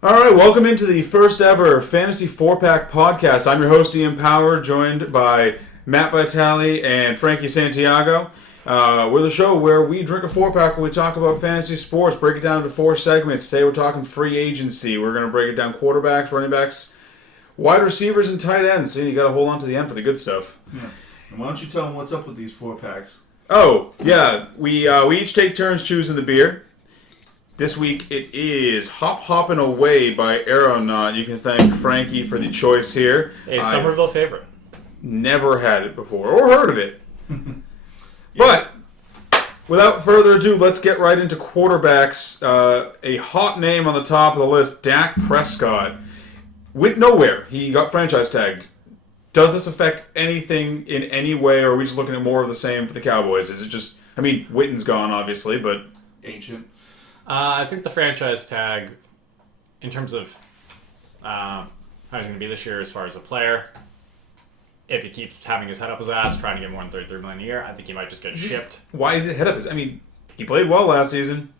All right, welcome into the first ever Fantasy 4-Pack podcast. I'm your host, Ian Power, joined by Matt Vitale and Frankie Santiago. We're the show where we drink a 4-pack when we talk about fantasy sports, break it down into 4 segments. Today we're talking free agency. We're going to break it down quarterbacks, running backs, wide receivers, and tight ends. So you got to hold on to the end for the good stuff. Yeah. And why don't you tell them what's up with these 4-packs? Oh, yeah. We each take turns choosing the beer. This week it is Hop Hoppin' Away by Aeronaut. You can thank Frankie for the choice here. A Somerville favorite. Never had it before or heard of it. But without further ado, let's get right into quarterbacks. A hot name on the top of the list, Dak Prescott. Went nowhere. He got franchise tagged. Does this affect anything in any way, or are we just looking at more of the same for the Cowboys? Is it just, Witten's gone, obviously, but... Ancient. I think the franchise tag, in terms of how he's going to be this year as far as a player, if he keeps having his head up his ass, trying to get more than $33 million a year, I think he might just get shipped. Why is it head up his... he played well last season.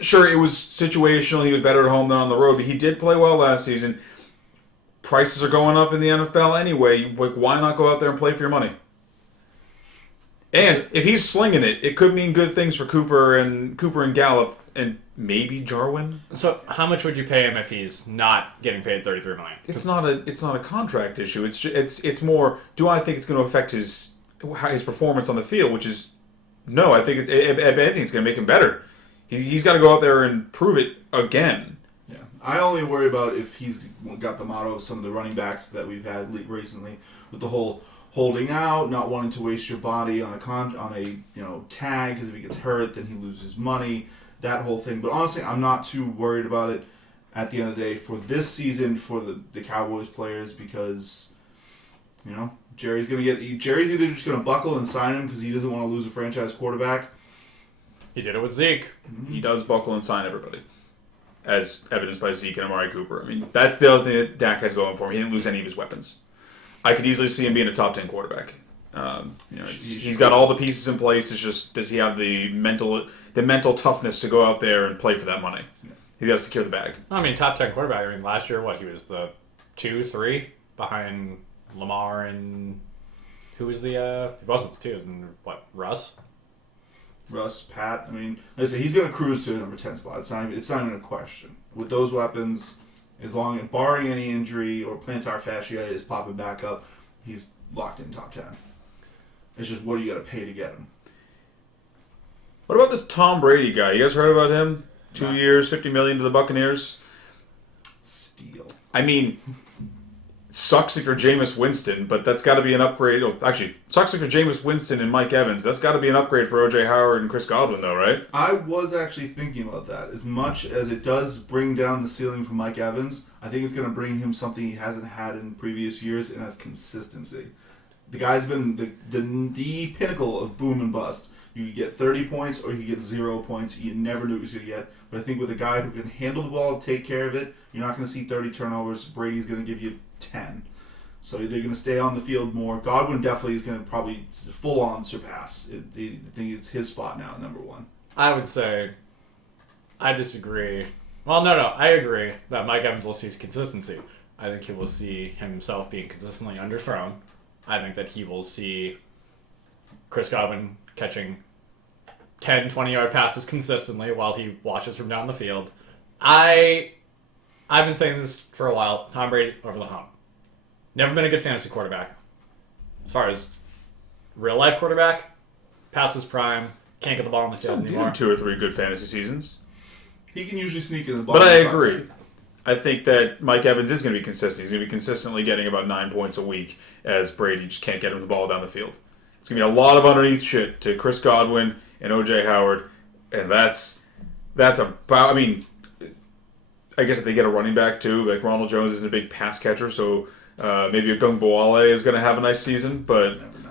Sure, it was situational. He was better at home than on the road, but he did play well last season. Prices are going up in the NFL anyway. Why not go out there and play for your money? And if he's slinging it, it could mean good things for Cooper and Gallup and maybe Jarwin. So how much would you pay him if he's not getting paid $33 million? It's not a contract issue. It's more. Do I think it's going to affect his performance on the field? Which is no. I think if anything, it's going to make him better. He's got to go out there and prove it again. Yeah, I only worry about if he's got the motto of some of the running backs that we've had recently with the whole holding out, not wanting to waste your body on a tag, because if he gets hurt, then he loses money. That whole thing. But honestly, I'm not too worried about it at the end of the day for this season for the Cowboys players, because Jerry's either just gonna buckle and sign him because he doesn't want to lose a franchise quarterback. He did it with Zeke. He does buckle and sign everybody, as evidenced by Zeke and Amari Cooper. That's the other thing that Dak has going for him. He didn't lose any of his weapons. I could easily see him being a top 10 quarterback. He's got all the pieces in place. It's just, does he have the mental toughness to go out there and play for that money? Yeah. He's got to secure the bag. Top 10 quarterback. Last year, he was the 2-3 behind Lamar and who was the? He wasn't the 2. Russ. Pat. Listen, he's going to cruise to a number 10 spot. It's not even a question with those weapons. Barring any injury or plantar fasciitis popping back up, he's locked in top 10. It's just what do you got to pay to get him? What about this Tom Brady guy? You guys heard about him? 2 years, $50 million to the Buccaneers. Steal. Sucks if you're Jameis Winston, but that's got to be an upgrade. Sucks if you're Jameis Winston and Mike Evans. That's got to be an upgrade for O.J. Howard and Chris Godwin, though, right? I was actually thinking about that. As much as it does bring down the ceiling for Mike Evans, I think it's going to bring him something he hasn't had in previous years, and that's consistency. The guy's been the pinnacle of boom and bust. You could get 30 points or you could get 0 points. You never knew what he was going to get. But I think with a guy who can handle the ball, take care of it, you're not going to see 30 turnovers. Brady's going to give you 10. So they're going to stay on the field more. Godwin definitely is going to probably full-on surpass. I think it's his spot now, number 1. I would say I disagree. Well, no, I agree that Mike Evans will see consistency. I think he will see himself being consistently underthrown. I think that he will see Chris Godwin catching 10, 20-yard passes consistently while he watches from down the field. I've been saying this for a while. Tom Brady over the hump. Never been a good fantasy quarterback. As far as real-life quarterback, past his prime, can't get the ball on the field anymore. 2 or 3 good fantasy seasons. He can usually sneak in the ball. But I agree. I think that Mike Evans is going to be consistent. He's going to be consistently getting about 9 points a week as Brady just can't get him the ball down the field. It's going to be a lot of underneath shit to Chris Godwin and O.J. Howard, and that's about... I guess if they get a running back too, like Ronald Jones isn't a big pass catcher, so maybe a Gung Boale is going to have a nice season, but... You never know.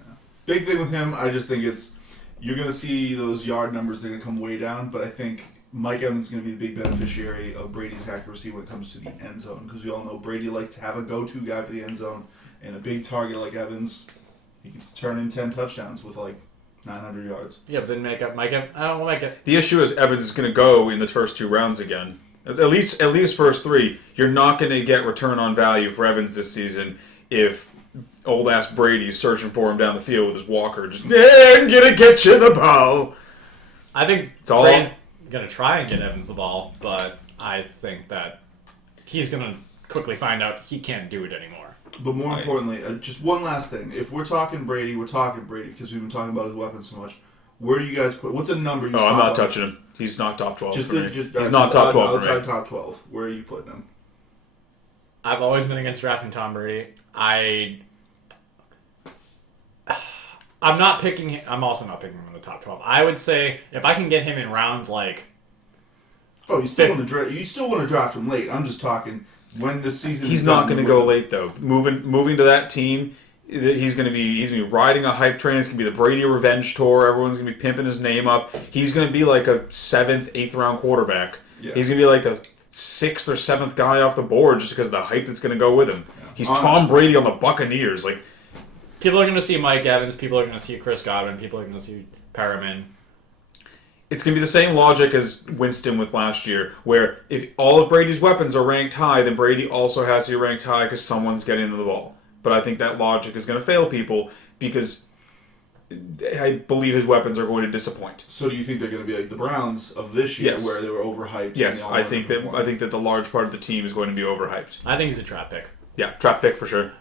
Yeah. Big thing with him, I just think you're going to see those yard numbers, they're going to come way down, but I think Mike Evans is going to be the big beneficiary of Brady's accuracy when it comes to the end zone, because we all know Brady likes to have a go-to guy for the end zone, and a big target like Evans, he can turn in 10 touchdowns with 900 yards. Yeah, but then make up Mike Evans. I don't like it. The issue is Evans is going to go in the first 2 rounds again. At least first three. You're not going to get return on value for Evans this season if old ass Brady's searching for him down the field with his walker. Just, I'm going to get you the ball. I think all. Brady's going to try and get Evans the ball, but I think that he's going to quickly find out he can't do it anymore. But more importantly, just one last thing. If we're talking Brady because we've been talking about his weapons so much. Where do you guys put? What's a number you? I'm not touching him. He's not top 12 for me. He's not top 12 for me. Outside top 12. Where are you putting him? I've always been against drafting Tom Brady. I'm not picking him. I'm also not picking him in the top 12. I would say if I can get him in round like. Oh, you still want to draft him late. I'm just talking when the season. He's not going to go late though. Moving to that team. He's going to be riding a hype train. It's going to be the Brady Revenge Tour. Everyone's going to be pimping his name up. He's going to be like a 7th, 8th round quarterback. Yeah. He's going to be like the 6th or 7th guy off the board just because of the hype that's going to go with him. Yeah. He's Tom Brady on the Buccaneers. Like, people are going to see Mike Evans. People are going to see Chris Godwin. People are going to see Perriman. It's going to be the same logic as Winston with last year, where if all of Brady's weapons are ranked high, then Brady also has to be ranked high because someone's getting the ball. But I think that logic is going to fail people because I believe his weapons are going to disappoint. So do you think they're going to be like the Browns of this year, where they were overhyped? Yes, I think that the large part of the team is going to be overhyped. I think he's a trap pick. Yeah, trap pick for sure.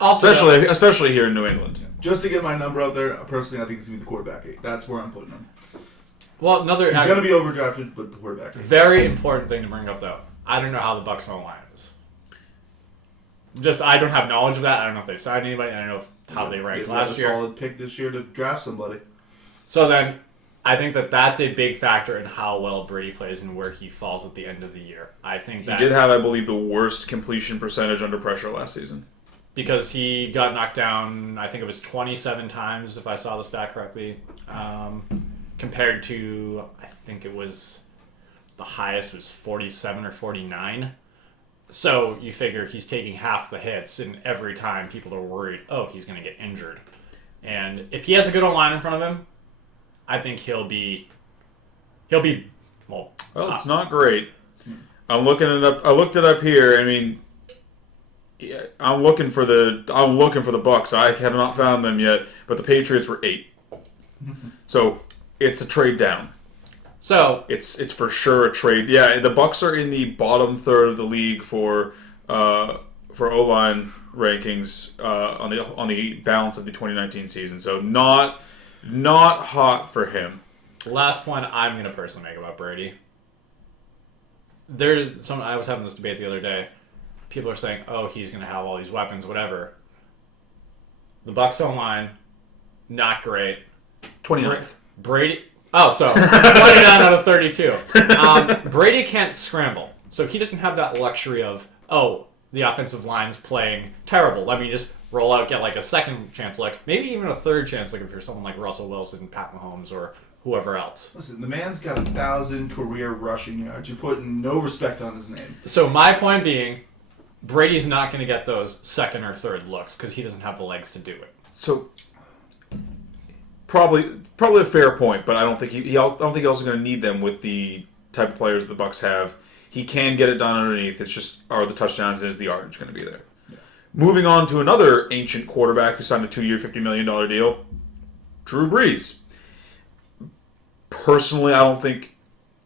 Also, especially here in New England. Just to get my number out there, personally, I think he's going to be the quarterback 8. That's where I'm putting him. Well, he's going to be overdrafted, but the quarterback 8. Very important thing to bring up, though. I don't know how the Bucs online is. I don't have knowledge of that. I don't know if they signed anybody. I don't know how they ranked last year. They had a solid pick this year to draft somebody. So then, I think that's a big factor in how well Brady plays and where he falls at the end of the year. I think that he did have, I believe, the worst completion percentage under pressure last season. Because he got knocked down, I think it was 27 times, if I saw the stat correctly, compared to, I think it was, the highest was 47 or 49. So you figure he's taking half the hits, and every time people are worried, he's going to get injured. And if he has a good line in front of him, I think he'll be well. Well, it's not great. I'm looking it up. I looked it up here. I mean, yeah, I'm looking for the Bucs. I have not found them yet, but the Patriots were 8. So it's a trade down. So it's for sure a trade. Yeah, the Bucs are in the bottom third of the league for O-line rankings on the balance of the 2019 season. So not hot for him. Last point I'm going to personally make about Brady. I was having this debate the other day. People are saying, he's going to have all these weapons, whatever. The Bucs O-line, not great. 29th. Brady. So 29 out of 32. Brady can't scramble, so he doesn't have that luxury of, the offensive line's playing terrible. Let me just roll out, get like a second chance, like maybe even a third chance, like if you're someone like Russell Wilson, Pat Mahomes, or whoever else. Listen, the man's got 1,000 career rushing yards. You're putting no respect on his name. So my point being, Brady's not going to get those second or third looks because he doesn't have the legs to do it. So. Probably a fair point, but I don't think he's also going to need them with the type of players that the Bucs have. He can get it done underneath. It's just are the touchdowns and is the yardage going to be there? Yeah. Moving on to another ancient quarterback who signed a 2-year, $50 million deal, Drew Brees. Personally, I don't think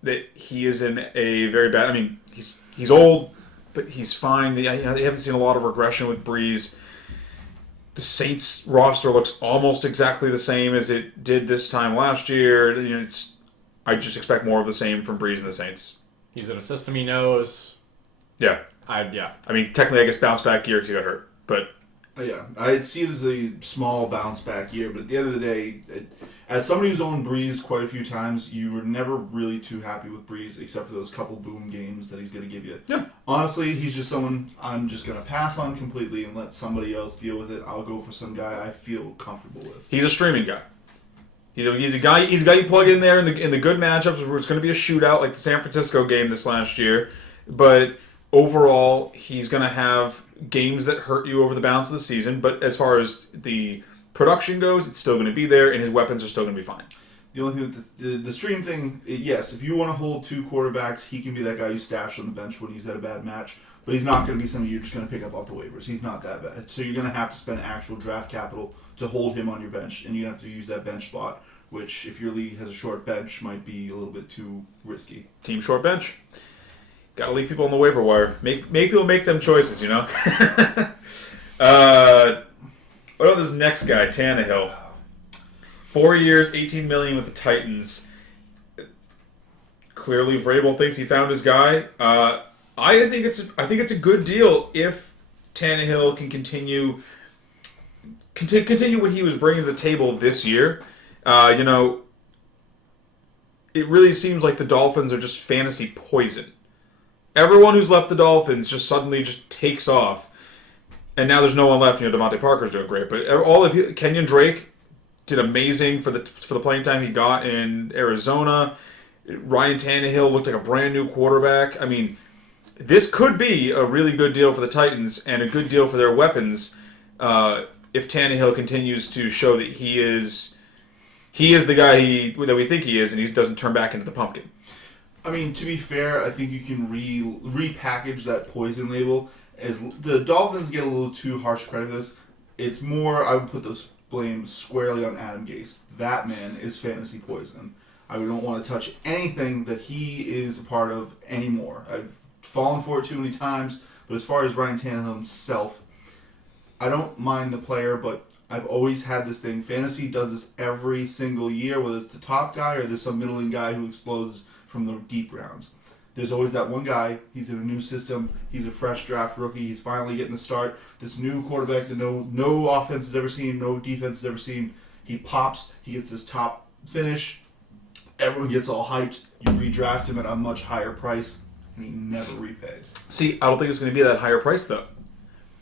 that he is in a very bad. I mean, he's old, but he's fine. I haven't seen a lot of regression with Brees. The Saints roster looks almost exactly the same as it did this time last year. I just expect more of the same from Brees and the Saints. He's in a system he knows. Yeah. I mean, technically, I guess bounce back year because he got hurt, but yeah, I'd see it as a small bounce back year. But at the end of the day, as somebody who's owned Brees quite a few times, you were never really too happy with Brees, except for those couple boom games that he's going to give you. Yeah. Honestly, he's just someone I'm just going to pass on completely and let somebody else deal with it. I'll go for some guy I feel comfortable with. He's a streaming guy. He's a guy you plug in there in the good matchups where it's going to be a shootout like the San Francisco game this last year. But overall, he's going to have games that hurt you over the balance of the season. But as far as the production goes, it's still going to be there, and his weapons are still going to be fine. The only thing with the stream thing, yes, if you want to hold 2 quarterbacks, he can be that guy you stash on the bench when he's had a bad match. But he's not going to be somebody you're just going to pick up off the waivers. He's not that bad. So you're going to have to spend actual draft capital to hold him on your bench, and you have to use that bench spot, which if your league has a short bench might be a little bit too risky. Team short bench. Got to leave people on the waiver wire. Make people make them choices, you know? What about this next guy, Tannehill? 4 years, $18 million with the Titans. Clearly, Vrabel thinks he found his guy. I think it's a good deal if Tannehill can continue what he was bringing to the table this year. You know, it really seems like the Dolphins are just fantasy poison. Everyone who's left the Dolphins just suddenly just takes off, and now there's no one left. You know, Devontae Parker's doing great, but all of you, Kenyon Drake did amazing for the playing time he got in Arizona. Ryan Tannehill looked like a brand new quarterback. I mean, this could be a really good deal for the Titans and a good deal for their weapons if Tannehill continues to show that he is the guy that we think he is, and he doesn't turn back into the pumpkin. I mean, to be fair, I think you can repackage that poison label. As the Dolphins get a little too harsh credit for this, it's more, I would put this blame squarely on Adam Gase. That man is fantasy poison. I don't want to touch anything that he is a part of anymore. I've fallen for it too many times, but as far as Ryan Tannehill himself, I don't mind the player, but I've always had this thing. Fantasy does this every single year, whether it's the top guy or there's some middling guy who explodes from the deep rounds. There's always that one guy. He's in a new system. He's a fresh draft rookie. He's finally getting the start. This new quarterback that no offense has ever seen, no defense has ever seen. He pops. He gets this top finish. Everyone gets all hyped. You redraft him at a much higher price, and he never repays. See, I don't think it's going to be that higher price, though.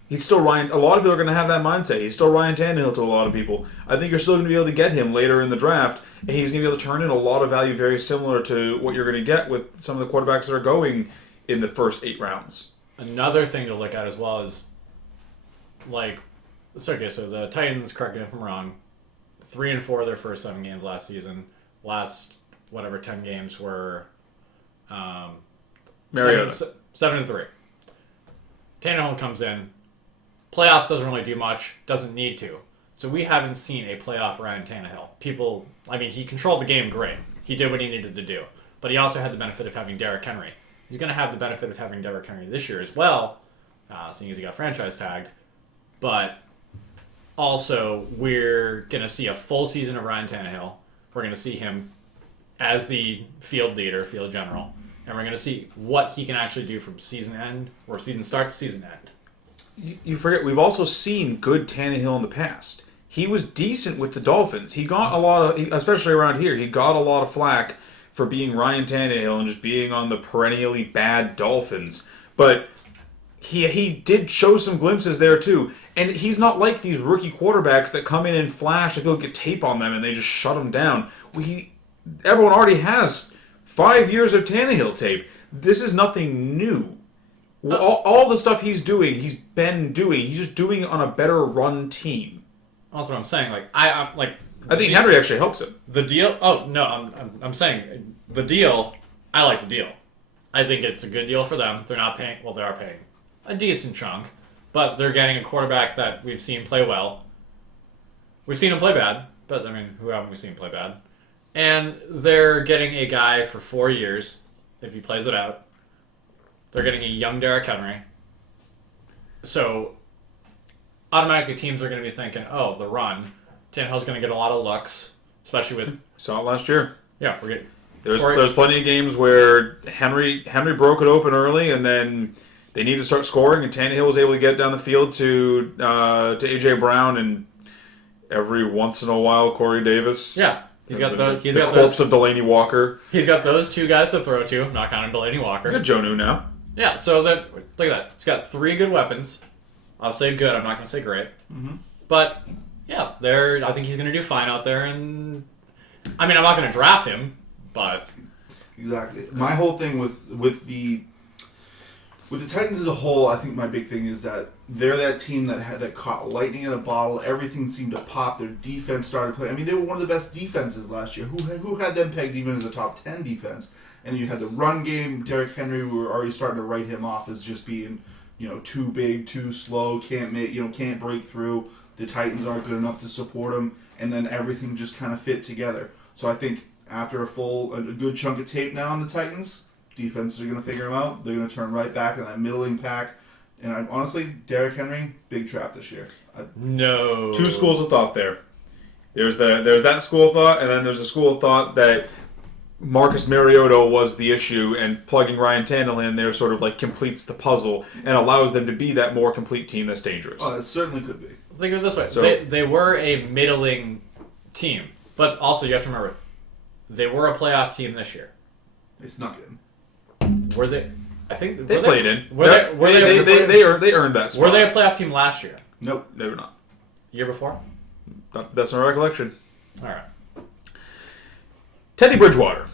He's still Ryan. A lot of people are going to have that mindset. He's still Ryan Tannehill to a lot of people. I think you're still going to be able to get him later in the draft, and he's going to be able to turn in a lot of value very similar to what you're going to get with some of the quarterbacks that are going in the first 8 rounds. Another thing to look at as well is, like, okay, so the Titans, correct me if I'm wrong, 3-4 of their first 7 games last season. Last, 10 games were Mariota. 7-3. Tannehill comes in. Playoffs doesn't really do much. Doesn't need to. So we haven't seen a playoff Ryan Tannehill. He controlled the game great. He did what he needed to do. But he also had the benefit of having Derrick Henry. He's going to have the benefit of having Derrick Henry this year as well, seeing as he got franchise tagged. But also, we're going to see a full season of Ryan Tannehill. We're going to see him as the field leader, field general. And we're going to see what he can actually do from season end, or season start to season end. You forget, we've also seen good Tannehill in the past. He was decent with the Dolphins. He got a lot of, especially around here, he got a lot of flack for being Ryan Tannehill and just being on the perennially bad Dolphins. But he did show some glimpses there too. And he's not like these rookie quarterbacks that come in and flash and people get tape on them and they just shut them down. Everyone already has 5 years of Tannehill tape. This is nothing new. All the stuff he's doing, he's been doing. He's just doing it on a better run team. That's what I'm saying. I think Henry actually helps him. The deal. Oh no, I'm saying the deal. I like the deal. I think it's a good deal for them. They're not paying. Well, they are paying a decent chunk, but they're getting a quarterback that we've seen play well. We've seen him play bad, but who haven't we seen play bad? And they're getting a guy for 4 years if he plays it out. They're getting a young Derrick Henry. So, automatically teams are going to be thinking, oh, the run. Tannehill's going to get a lot of looks, especially with... Saw it last year. Yeah, we're getting... There's plenty of games where Henry broke it open early, and then they needed to start scoring, and Tannehill was able to get down the field to A.J. Brown, and every once in a while, Corey Davis. Yeah. He's got the corpse of Delaney Walker. He's got those 2 guys to throw to, not counting Delaney Walker. He's got Jonnu now. Yeah, so look at that. He's got 3 good weapons. I'll say good. I'm not going to say great. Mm-hmm. But yeah, I think he's going to do fine out there. And I'm not going to draft him, but exactly. My whole thing with With the Titans as a whole, I think my big thing is that they're that team that caught lightning in a bottle. Everything seemed to pop. Their defense started playing. I mean, they were one of the best defenses last year. Who had them pegged even as a top 10 defense? And you had the run game. Derrick Henry, we were already starting to write him off as just being, too big, too slow, can't break through. The Titans aren't good enough to support him, and then everything just kind of fit together. So I think after a good chunk of tape now on the Titans, defenses are going to figure them out. They're going to turn right back in that middling pack. And honestly, Derrick Henry, big trap this year. No. Two schools of thought there. There's that school of thought, and then there's a school of thought that Marcus Mariota was the issue, and plugging Ryan Tannehill in there sort of like completes the puzzle and allows them to be that more complete team that's dangerous. Oh, it certainly could be. Think of it this way. So, they were a middling team. But also, you have to remember, they were a playoff team this year. They snuck in. Were they? I think they played in. They earned that spot. Were they a playoff team last year? Nope. They were not. Year before? Not the best of my recollection. All right. Teddy Bridgewater.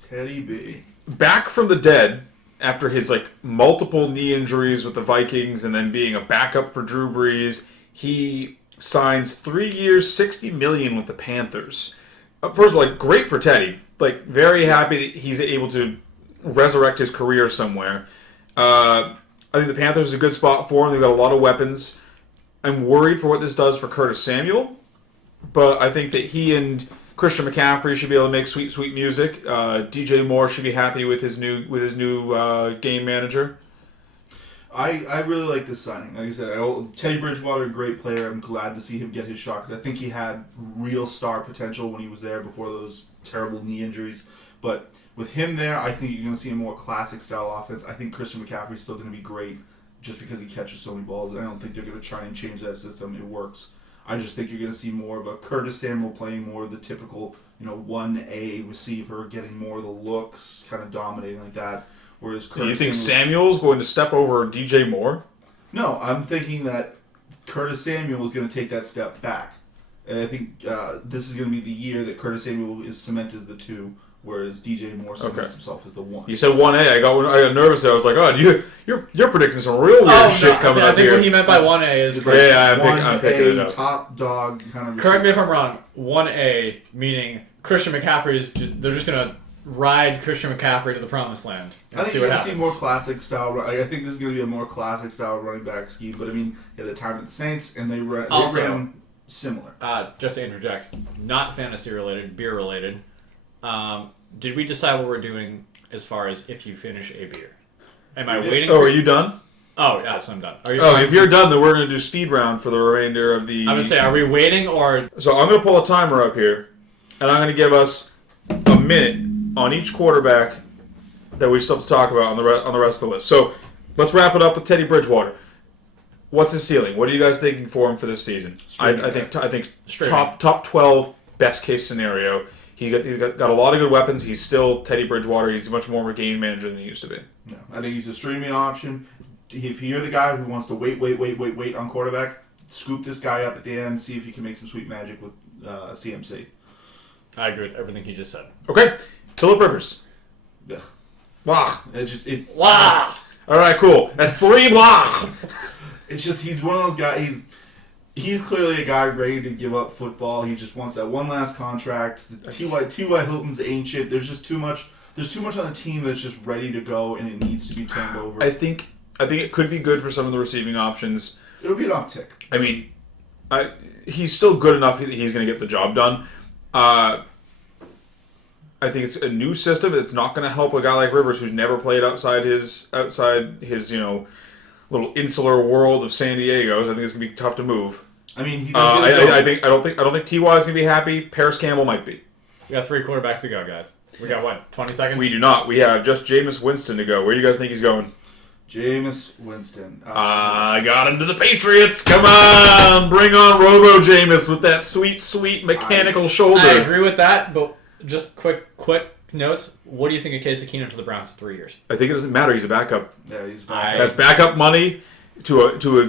Teddy B. Back from the dead after his multiple knee injuries with the Vikings and then being a backup for Drew Brees. He signs 3 years, $60 million with the Panthers. First of all, great for Teddy. Very happy that he's able to resurrect his career somewhere. I think the Panthers is a good spot for him. They've got a lot of weapons. I'm worried for what this does for Curtis Samuel, but I think that he and Christian McCaffrey should be able to make sweet, sweet music. DJ Moore should be happy with his new game manager. I really like this signing. Like I said, Teddy Bridgewater, a great player. I'm glad to see him get his shot because I think he had real star potential when he was there before those terrible knee injuries. But with him there, I think you're going to see a more classic style offense. I think Christian McCaffrey is still going to be great just because he catches so many balls. I don't think they're going to try and change that system. It works. I just think you're going to see more of a Curtis Samuel playing more of the typical, 1A receiver, getting more of the looks, kind of dominating like that. Whereas Curtis you think Samuel's going to step over DJ Moore? No, I'm thinking that Curtis Samuel is going to take that step back. And I think this is going to be the year that Curtis Samuel is cemented as the 2, whereas DJ Moore cements himself as the 1. You said 1A. I got nervous. I was like, oh, you're predicting some real weird shit coming up here. I think what he meant by 1A is I'm picking it up. Top dog kind of. Correct me if I'm wrong. 1A meaning Christian McCaffrey is they're just gonna ride Christian McCaffrey to the promised land. I think you're going to see more classic style. I think this is going to be a more classic style running back scheme. But I mean, at the time of the Saints, and they ran similar. Just to interject, not fantasy related, beer related. Did we decide what we're doing as far as if you finish a beer? Am I waiting? Oh, are you done? Oh, yes, I'm done. If you're done, then we're going to do speed round for the remainder of the... I would say, are we waiting or... So I'm going to pull a timer up here, and I'm going to give us a minute on each quarterback that we still have to talk about on the rest of the list. So let's wrap it up with Teddy Bridgewater. What's his ceiling? What are you guys thinking for him for this season? I think top 12 best case scenario. He's got a lot of good weapons. He's still Teddy Bridgewater. He's much more of a game manager than he used to be. No, I think he's a streaming option. If you're the guy who wants to wait on quarterback, scoop this guy up at the end, see if you can make some sweet magic with CMC. I agree with everything he just said. Okay, Phillip Rivers. Yeah. Blah. Blah. All right, cool. That's 3 blah. It's just he's one of those guys. He's clearly a guy ready to give up football. He just wants that one last contract. T.Y. Hilton's ancient. There's just too much. There's too much on the team that's just ready to go, and it needs to be turned over. I think it could be good for some of the receiving options. It'll be an uptick. I mean, he's still good enough that he's going to get the job done. I think it's a new system. It's not going to help a guy like Rivers who's never played outside his little insular world of San Diego's. I think it's going to be tough to move. I mean, I don't think T.Y. is going to be happy. Paris Campbell might be. We got 3 quarterbacks to go, guys. We got what, 20 seconds? We do not. We have just Jameis Winston to go. Where do you guys think he's going? Jameis Winston. I got him to the Patriots. Come on, bring on Robo Jameis with that sweet, sweet mechanical shoulder. I agree with that, but just quick notes. What do you think of Case Keenum to the Browns for 3 years? I think it doesn't matter. He's a backup. Yeah, he's back. That's backup money. to a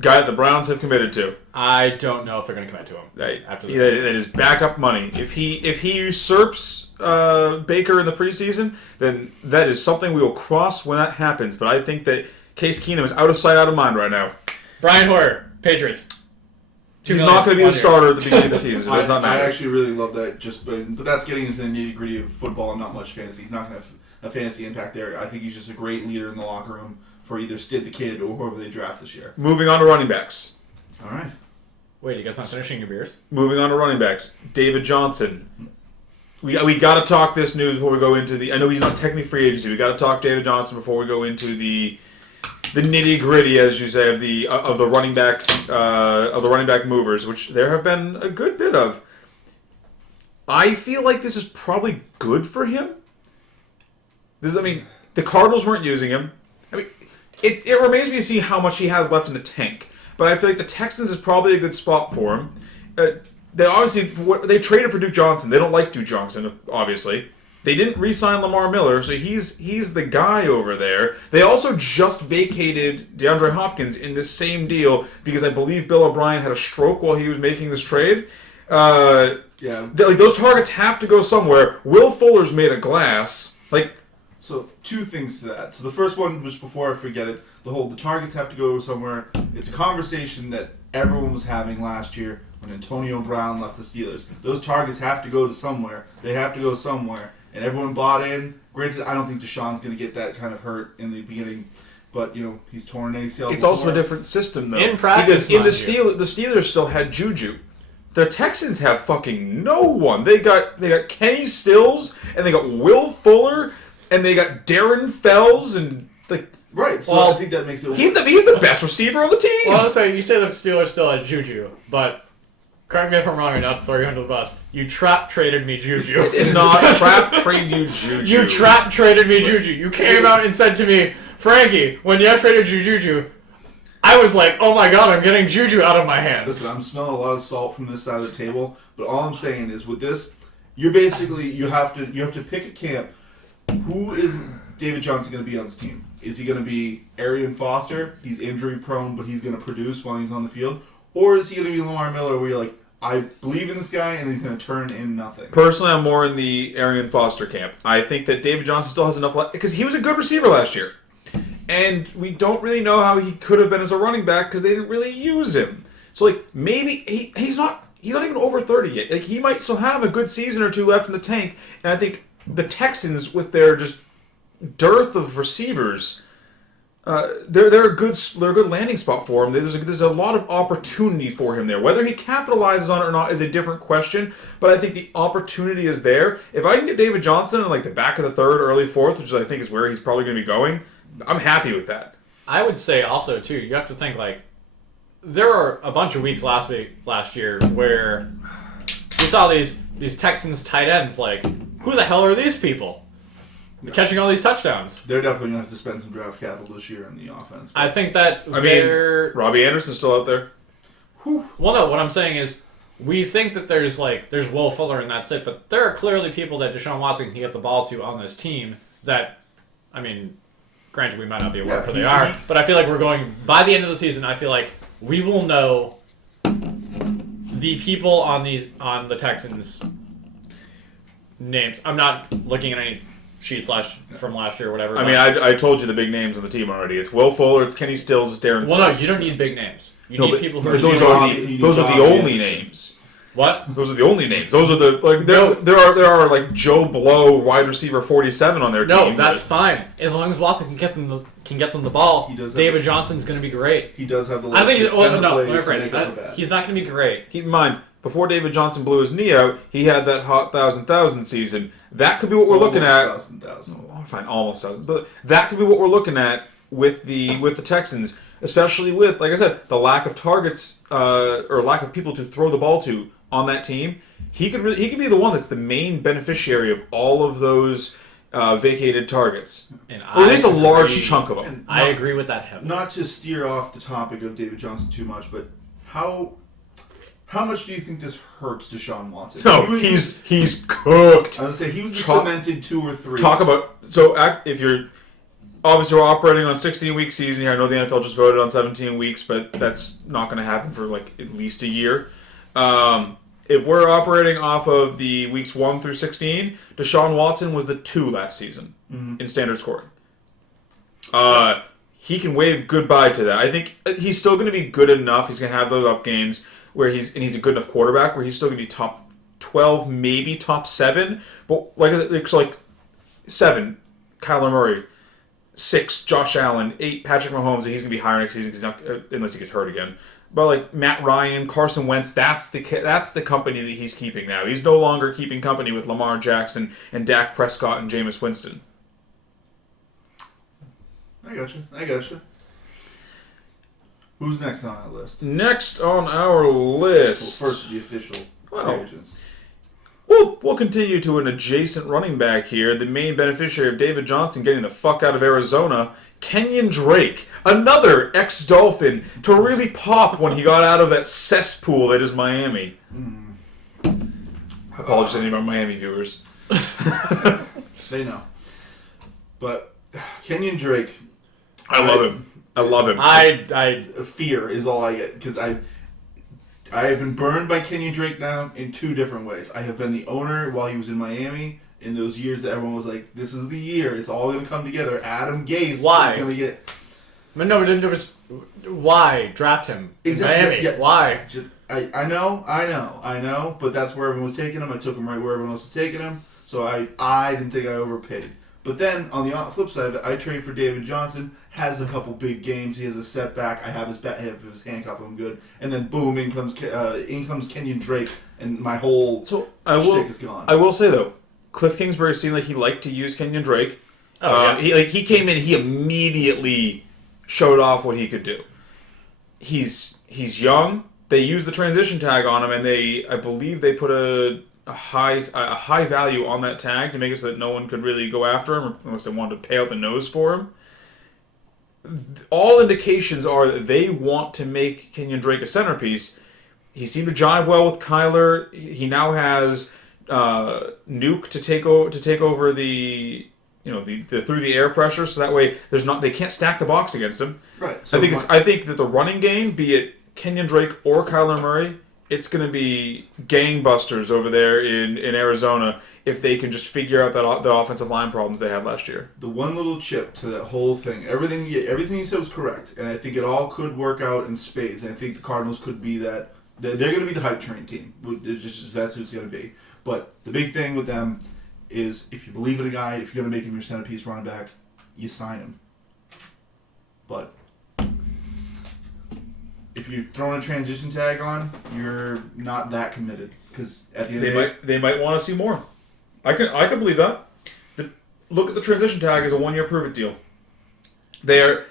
guy that the Browns have committed to. I don't know if they're going to commit to him after this. That is backup money. If he usurps Baker in the preseason, then that is something we will cross when that happens. But I think that Case Keenum is out of sight, out of mind right now. Brian Hoyer, Patriots. He's not going to be the starter at the beginning of the season. So I actually really love that. But that's getting into the nitty gritty of football and not much fantasy. He's not going to have a fantasy impact there. I think he's just a great leader in the locker room for either Stid the Kid or whoever they draft this year. Moving on to running backs. All right. Wait, you guys not finishing your beers? Moving on to running backs. David Johnson. We got to talk this news before we go into the. I know he's not technically free agency. We got to talk David Johnson before we go into the nitty gritty, as you say, of the running back movers, which there have been a good bit of. I feel like this is probably good for him. The Cardinals weren't using him. It remains me to see how much he has left in the tank. But I feel like the Texans is probably a good spot for him. They traded for Duke Johnson. They don't like Duke Johnson, obviously. They didn't re-sign Lamar Miller, so he's the guy over there. They also just vacated DeAndre Hopkins in this same deal because I believe Bill O'Brien had a stroke while he was making this trade. Those targets have to go somewhere. Will Fuller's made of glass. So, two things to that. So, the first one was, before I forget it, the targets have to go somewhere. It's a conversation that everyone was having last year when Antonio Brown left the Steelers. Those targets have to go to somewhere. They have to go somewhere. And everyone bought in. Granted, I don't think Deshaun's going to get that kind of hurt in the beginning. But, he's torn ACL. It's also a different system, though. In practice, because the Steelers still had Juju. The Texans have fucking no one. They got Kenny Stills, and they got Will Fuller, and they got Darren Fells, and right. So I think that makes it. He's the best receiver on the team. Well, so you say the Steelers still had Juju, but correct me if I'm wrong or not to throw you under the bus. You trap traded me Juju. Did not trap trade you Juju. You trap traded me Juju. You came out and said to me, Frankie, when you traded you Juju, I was like, oh my god, I'm getting Juju out of my hands. Listen, I'm smelling a lot of salt from this side of the table, but all I'm saying is with this, you're basically you have to pick a camp. Who is David Johnson going to be on this team? Is he going to be Arian Foster? He's injury prone, but he's going to produce while he's on the field. Or is he going to be Lamar Miller, where you're like, I believe in this guy, and he's going to turn in nothing? Personally, I'm more in the Arian Foster camp. I think that David Johnson still has enough left, because he was a good receiver last year. And we don't really know how he could have been as a running back because they didn't really use him. So, maybe he's not even over 30 yet. He might still have a good season or two left in the tank. And I think the Texans, with their just dearth of receivers, they're a good landing spot for him. There's a lot of opportunity for him there. Whether he capitalizes on it or not is a different question. But I think the opportunity is there. If I can get David Johnson in the back of the third, early fourth, which I think is where he's probably going to be going, I'm happy with that. I would say also too, you have to think there are a bunch of weeks last year where you saw these Texans tight ends who the hell are these people? No. Catching all these touchdowns. They're definitely going to have to spend some draft capital this year in the offense. I think that Robbie Anderson's still out there. Whew. Well, no, what I'm saying is we think that there's Will Fuller and that's it, but there are clearly people that Deshaun Watson can get the ball to on this team that, granted, we might not be aware of who they are, but I feel like we're going, by the end of the season, I feel like we will know the people on the Texans' names. I'm not looking at any sheets from last year or whatever. I told you the big names on the team already. It's Will Fuller, it's Kenny Stills, it's Darren Well, Fells. No, you don't need big names. You need people who are... Those are the only names. What? Those are the only names. Those are there are Joe Blow, wide receiver 47 on their team. No, that's fine. As long as Watson can get them the ball, David Johnson's going to be great. He does have the I think he's not going to be great. Keep in mind, before David Johnson blew his knee out, he had that hot 1,000 season. That could be what we're looking at. Almost 1,000. Oh, fine, almost 1,000. But that could be what we're looking at with the Texans, especially with, like I said, the lack of targets or lack of people to throw the ball to on that team. He could be the one that's the main beneficiary of all of those vacated targets, or at least a large chunk of them. I agree with that heavily. Not to steer off the topic of David Johnson too much, but how much do you think this hurts Deshaun Watson? No, he's cooked. I was gonna say he was the cemented 2 or 3. Talk about if you're obviously we're operating on a 16-week season here. I know the NFL just voted on 17 weeks, but that's not going to happen for like at least a year. If we're operating off of the weeks 1 through 16, Deshaun Watson was the 2 last season in standard scoring. He can wave goodbye to that. I think he's still going to be good enough. He's going to have those up games where he's a good enough quarterback where he's still going to be top 12, maybe top 7. But it's like 7, Kyler Murray, 6, Josh Allen, 8, Patrick Mahomes, and he's going to be higher next season unless he gets hurt again. But like Matt Ryan, Carson Wentz, that's the company that he's keeping now. He's no longer keeping company with Lamar Jackson and Dak Prescott and Jameis Winston. I gotcha. Who's next on that list? Next on our list. Well, first the official free agents. We'll continue to an adjacent running back here. The main beneficiary of David Johnson getting the fuck out of Arizona, Kenyon Drake. Another ex-Dolphin to really pop when he got out of that cesspool that is Miami. Apologies to any of our Miami viewers. They know. But Kenyon Drake... I love him. I fear is all I get because I have been burned by Kenyon Drake now in 2 different ways. I have been the owner while he was in Miami in those years that everyone was like, "This is the year; it's all going to come together." Adam Gase is going to get. But no, there was why draft him Exactly. Miami? Yeah. Why? I know, but that's where everyone was taking him. I took him right where everyone else was taking him, so I didn't think I overpaid. But then, on the flip side of it, I trade for David Johnson, has a couple big games, he has a setback, I have his handcuff, I'm good, and then boom, in comes Kenyon Drake, and my whole shtick is gone. I will say, though, Cliff Kingsbury seemed like he liked to use Kenyon Drake. Yeah. He came in, he immediately showed off what he could do. He's young, they used the transition tag on him, and I believe they put a high value on that tag to make it so that no one could really go after him unless they wanted to pay out the nose for him. All indications are that they want to make Kenyon Drake a centerpiece. He seemed to jive well with Kyler. He now has Nuke to take over the through the air pressure, so that way they can't stack the box against him. Right. So I think that the running game, be it Kenyon Drake or Kyler Murray, it's going to be gangbusters over there in Arizona if they can just figure out the offensive line problems they had last year. The one little chip to that whole thing, everything you said was correct, and I think it all could work out in spades. And I think the Cardinals could be that. They're going to be the hype train team. It's just that's who it's going to be. But the big thing with them is if you believe in a guy, if you're going to make him your centerpiece running back, you sign him. But if you're throwing a transition tag on, you're not that committed because at the end of the day, they might want to see more. I can believe that. Look at the transition tag as a 1-year prove-it deal. They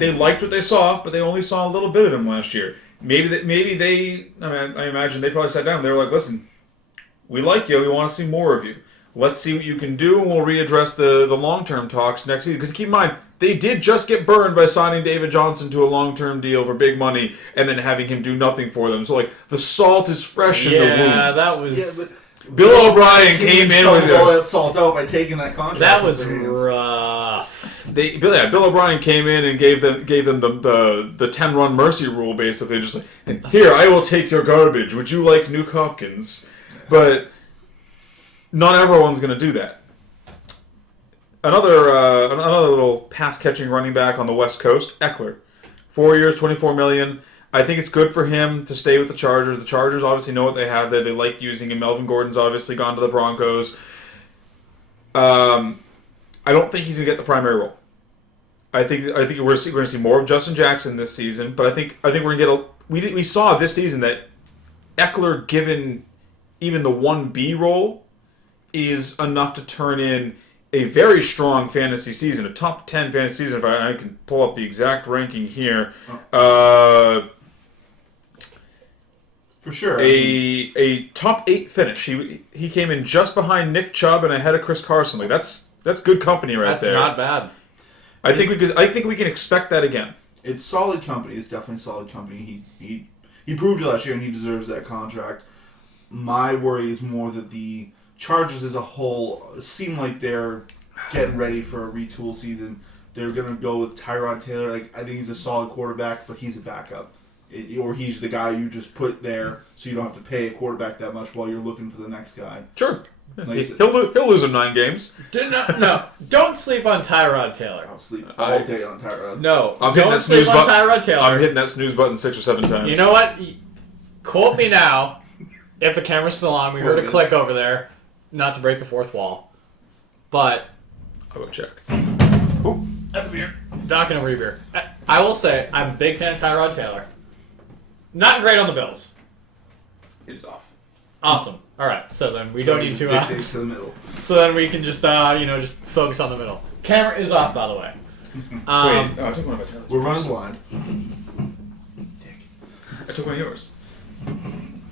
liked what they saw, but they only saw a little bit of him last year. I imagine they probably sat down and they were like, "Listen, we like you. We want to see more of you. Let's see what you can do, and we'll readdress the long-term talks next season." Because keep in mind, they did just get burned by signing David Johnson to a long-term deal for big money and then having him do nothing for them. So, like, the salt is fresh in the wound. Yeah, that was... Bill O'Brien came in with all that salt out by taking that contract. That was rough. Bill O'Brien came in and gave them the 10-run mercy rule, basically. Just like, "Here, I will take your garbage. Would you like Nuke Hopkins?" But not everyone's going to do that. Another little pass-catching running back on the West Coast, Eckler. 4 years, $24 million. I think it's good for him to stay with the Chargers. The Chargers obviously know what they have there. They like using him. Melvin Gordon's obviously gone to the Broncos. I don't think he's going to get the primary role. I think we're going to see more of Justin Jackson this season, but I think we're going to get we saw this season that Eckler, given even the 1B role, is enough to turn in a very strong fantasy season, a top 10 fantasy season. If I can pull up the exact ranking here. For sure. A top 8 finish. He came in just behind Nick Chubb and ahead of Chris Carson. Like that's good company right there. That's not bad. I think we can expect that again. It's solid company. It's definitely solid company. He proved it last year and he deserves that contract. My worry is more that the Chargers as a whole seem like they're getting ready for a retool season. They're going to go with Tyrod Taylor. Like, I think he's a solid quarterback, but he's a backup. Or he's the guy you just put there so you don't have to pay a quarterback that much while you're looking for the next guy. Sure. Like He'll lose him 9 games. No, don't sleep on Tyrod Taylor. I'll sleep all day on Tyrod. No, I'm hitting don't that snooze sleep on button. Tyrod Taylor. I'm hitting that snooze button 6 or 7 times. You know what? Quote me now. If the camera's still on, we heard a click over there. Not to break the fourth wall. But I'll go check. Oh, that's a beer. knocking over your beer. I will say, I'm a big fan of Tyrod Taylor. Not great on the Bills. He's off. Awesome. All right. So then we don't need to. Dictate to the middle. So then we can just just focus on the middle. Camera is off, by the way. Wait, I took one of my Taylor's. We're running blind. Dick. I took one of yours.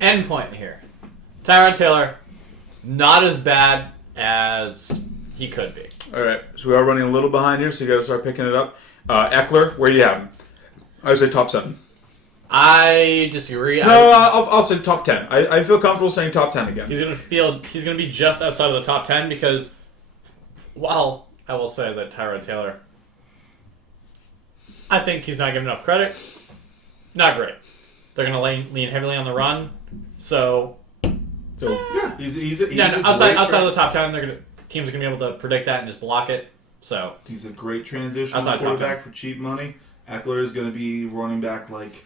End point here. Tyrod Taylor, not as bad as he could be. All right, so we are running a little behind here, so you got to start picking it up. Eckler, where do you have him? I would say top 7. I disagree. No, I'll say top 10. I feel comfortable saying top 10 again. He's gonna be just outside of the top 10 because, well, I will say that Tyrod Taylor, I think he's not given enough credit. Not great. They're gonna lean heavily on the run, so Yeah, he's outside of the top 10, teams are gonna be able to predict that and just block it. So he's a great transition Outside top quarterback for cheap money. Eckler is going to be running back like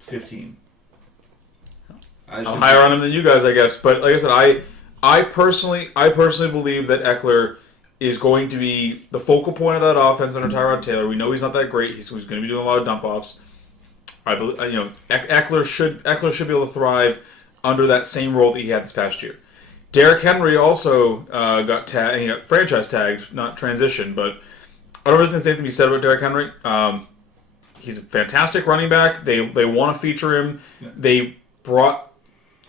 15. I'm higher on him than you guys, I guess. But like I said, I personally believe that Eckler is going to be the focal point of that offense under Tyrod Taylor. We know he's not that great. He's going to be doing a lot of dump offs. I believe, Eckler should be able to thrive under that same role that he had this past year. Derrick Henry also got franchise tagged, not transition, but I don't really think there's anything to be said about Derrick Henry. He's a fantastic running back. They want to feature him. Yeah. They brought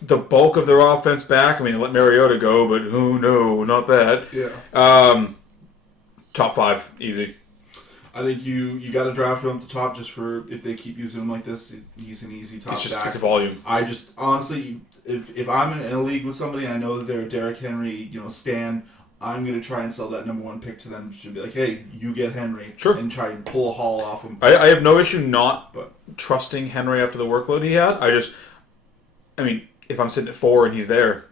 the bulk of their offense back. I mean, they let Mariota go, but no, not that. Yeah. Top 5, easy. I think you got to draft him at the top just for if they keep using him like this. He's an easy top back. It's a volume. I just honestly, if I'm in a league with somebody and I know that they're a Derrick Henry, stan, I'm gonna try and sell that number 1 pick to them to be like, hey, you get Henry, sure, and try and pull a haul off him. I have no issue not trusting Henry after the workload he had. I mean, if I'm sitting at 4 and he's there,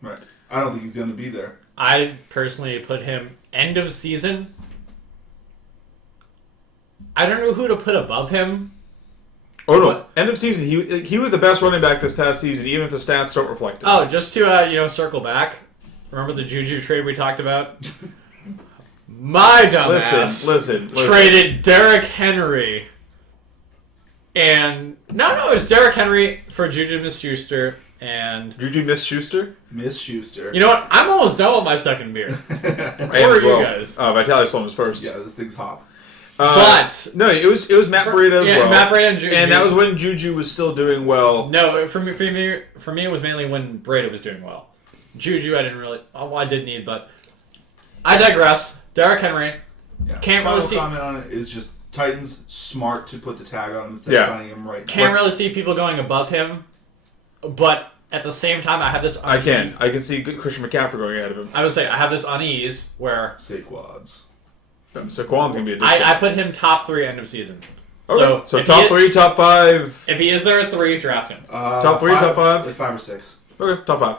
right? I don't think he's gonna be there. I personally put him end of season. I don't know who to put above him. Oh no! End of season, he was the best running back this past season, even if the stats don't reflect it. Oh, just to circle back. Remember the Juju trade we talked about? My dumbass listen. Traded Derrick Henry. And no, it was Derrick Henry for Juju Smith-Schuster and Juju Smith-Schuster? Miss Schuster. You know what? I'm almost done with my second beer. Where are you guys? Vitalis sold his first. Yeah, this thing's hot. But no, it was Matt Breida as well. Matt Breida and Juju. And that was when Juju was still doing well. No, for me, it was mainly when Breida was doing well. Juju, I didn't really. Oh, I did need, but I digress. Derrick Henry. Yeah. Can't really see. Comment on it is just Titans smart to put the tag on him instead of signing him right. Can't really see people going above him, but at the same time, I have this. I can see Christian McCaffrey going ahead of him. I would say I have this unease where Saquon's. Saquon's gonna be a discount. I put him top 3 end of season. Okay. So top 3, top 5. If he is there at 3, draft him. Top 3, top 5? Like 5 or 6. Okay, top 5.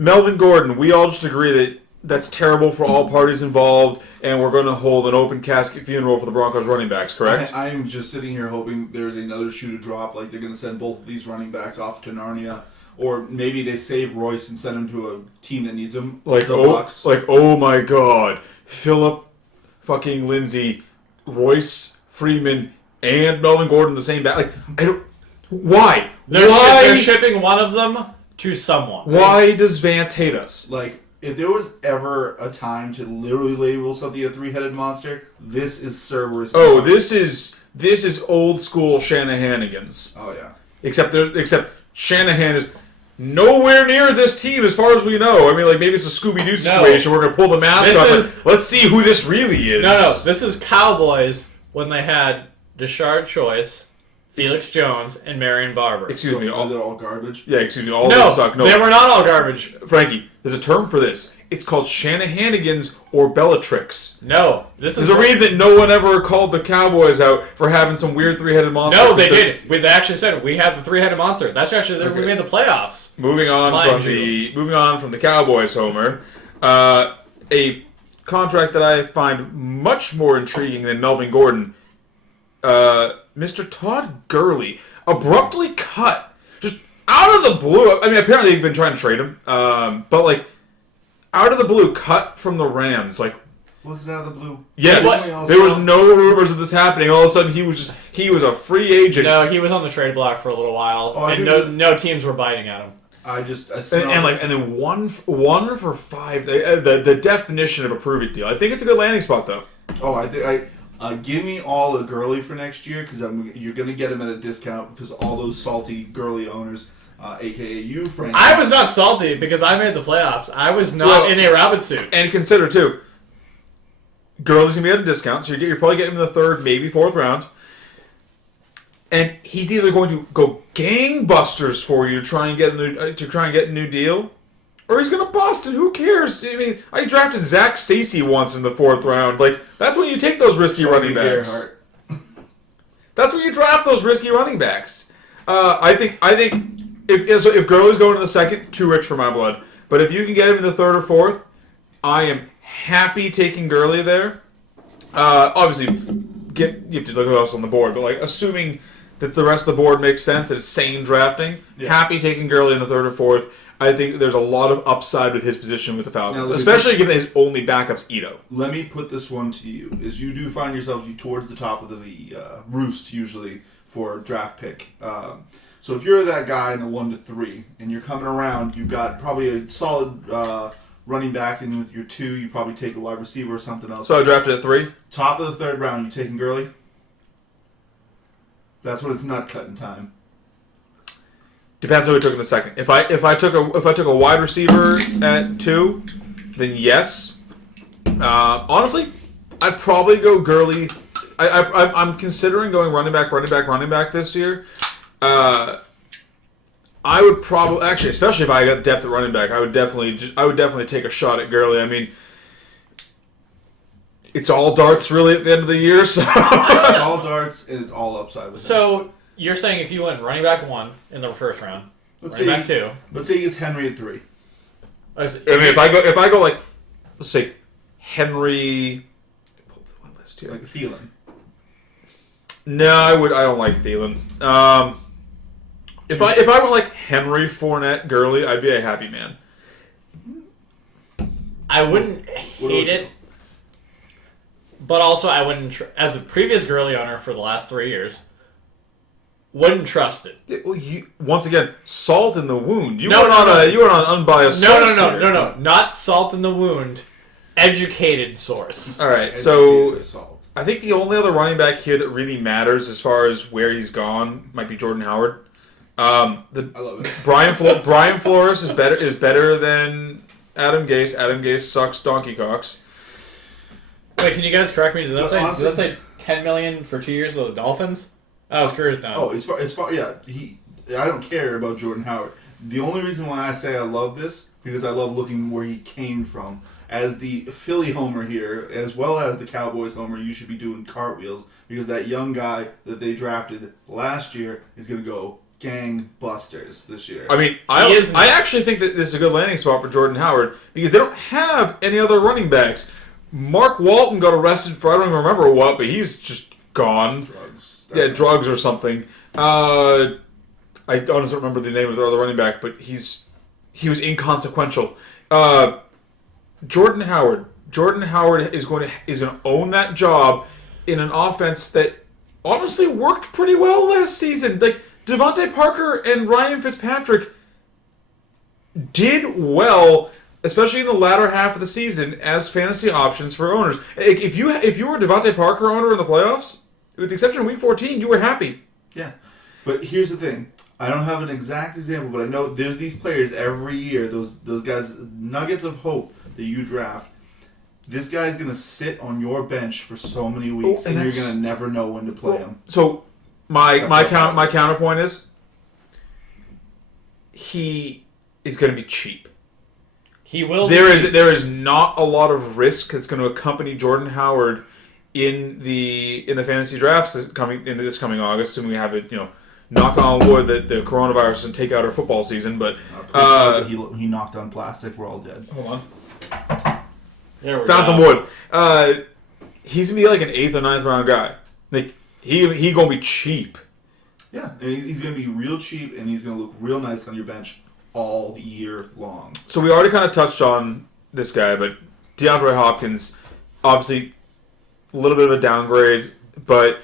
Melvin Gordon, we all just agree that that's terrible for all parties involved, and we're going to hold an open casket funeral for the Broncos running backs, correct? I'm just sitting here hoping there's another shoe to drop, like they're going to send both of these running backs off to Narnia, or maybe they save Royce and send him to a team that needs him, the Bucs. Oh my God. Phillip fucking Lindsay, Royce Freeman, and Melvin Gordon the same back. Like, I don't... Why? They're shipping one of them to someone. Why does Vance hate us? Like, if there was ever a time to literally label something a 3-headed monster, this is Cerberus. Oh, this is old school Shanahanigans. Oh yeah. Except Shanahan is nowhere near this team as far as we know. I mean, like maybe it's a Scooby-Doo situation. We're gonna pull the mask off. Let's see who this really is. No. This is Cowboys when they had Rashard Choice, Felix Jones, and Marion Barber. Excuse me. They're all garbage. Yeah, excuse me. All of No, them suck. No, they were not all garbage. Frankie, there's a term for this. It's called Shanahanigans or Bellatrix. No, this is There's a reason that no one ever called the Cowboys out for having some weird three-headed monster. No, they did. They actually said we have the three-headed monster. That's actually we made the playoffs. Moving on from the Cowboys, Homer, a contract that I find much more intriguing than Melvin Gordon. Mr. Todd Gurley abruptly cut just out of the blue. I mean, apparently they've been trying to trade him, but like out of the blue, cut from the Rams. Like, was it out of the blue? Yes, there was no rumors of this happening. All of a sudden, he was a free agent. No, he was on the trade block for a little while, and no teams were biting at him. I and then one for $5. The definition of a prove-it deal. I think it's a good landing spot, though. Oh, I think give me all a Gurley for next year because you're going to get him at a discount because all those salty Gurley owners, aka you, Frank. I was not salty because I made the playoffs. I was not in a rabbit suit. And consider too, Gurley's going to be at a discount, so you're probably getting him in the third, maybe fourth round. And he's either going to go gangbusters for you to try and get a new deal, or he's going to bust, and who cares? I mean, I drafted Zach Stacy once in the fourth round. Like, that's when you take those risky running backs. That's when you draft those risky running backs. I think if Gurley's going in the second, too rich for my blood. But if you can get him in the third or fourth, I am happy taking Gurley there. Obviously, you have to look who else on the board, but like assuming that the rest of the board makes sense, that it's sane drafting, happy taking Gurley in the third or fourth. I think there's a lot of upside with his position with the Falcons, especially given that his only backup's Ito. Let me put this one to you: is you do find yourself towards the top of the roost usually for draft pick. So if you're that guy in the 1 to 3 and you're coming around, you've got probably a solid running back, and with your 2, you probably take a wide receiver or something else. So I drafted at 3. Top of the third round, you taking Gurley? That's when it's nut cutting time. Depends who I took in the second. If I took a wide receiver at 2, then yes. Honestly, I'd probably go Gurley. I'm considering going running back this year. I would probably actually, especially if I got depth at running back, I would definitely take a shot at Gurley. I mean, it's all darts really at the end of the year, so it's all darts and it's all upside. With so you're saying if you went running back 1 in the first round, running back 2. Let's say it's Henry at 3. I mean, if I go like, let's say Henry. Pull the list here. Like Thielen. No, I don't like Thielen. If I went like Henry, Fournette, Gurley, I'd be a happy man. I wouldn't hate it, but also I wouldn't. As a previous Gurley owner for the last 3 years, wouldn't trust it. Well, once again, salt in the wound. You went on unbiased. No, not salt in the wound. Educated source. All right, so I think the only other running back here that really matters as far as where he's gone might be Jordan Howard. I love it. Brian Flores is better than Adam Gase. Adam Gase sucks donkey cocks. Wait, can you guys correct me? Does that say $10 million for 2 years of the Dolphins? Oh, his career's done. Oh, as far yeah. I don't care about Jordan Howard. The only reason why I say I love this because I love looking where he came from. As the Philly homer here, as well as the Cowboys homer, you should be doing cartwheels because that young guy that they drafted last year is going to go gangbusters this year. I mean, I actually think that this is a good landing spot for Jordan Howard because they don't have any other running backs. Mark Walton got arrested for I don't even remember what, but he's just gone. Drugs. Yeah, drugs or something. I honestly don't remember the name of the other running back, but he was inconsequential. Jordan Howard is going to own that job in an offense that honestly worked pretty well last season. Like Devontae Parker and Ryan Fitzpatrick did well, especially in the latter half of the season, as fantasy options for owners. If you were a Devontae Parker owner in the playoffs, with the exception of Week 14, you were happy. Yeah, but here's the thing. I don't have an exact example, but I know there's these players every year, those guys, nuggets of hope that you draft. This guy's going to sit on your bench for so many weeks, and you're going to never know when to play him. So, my counterpoint is he is going to be cheap. He will. There is not a lot of risk that's going to accompany Jordan Howard in the fantasy drafts coming August, assuming we have it. Knock on wood that the coronavirus doesn't take out our football season. But he knocked on plastic. We're all dead. Hold on. There we Found go. some wood. He's gonna be like an 8th or 9th round guy. Like he gonna be cheap. Yeah, and he's gonna be real cheap, and he's gonna look real nice on your bench all year long. So we already kind of touched on this guy, but DeAndre Hopkins, obviously, a little bit of a downgrade. But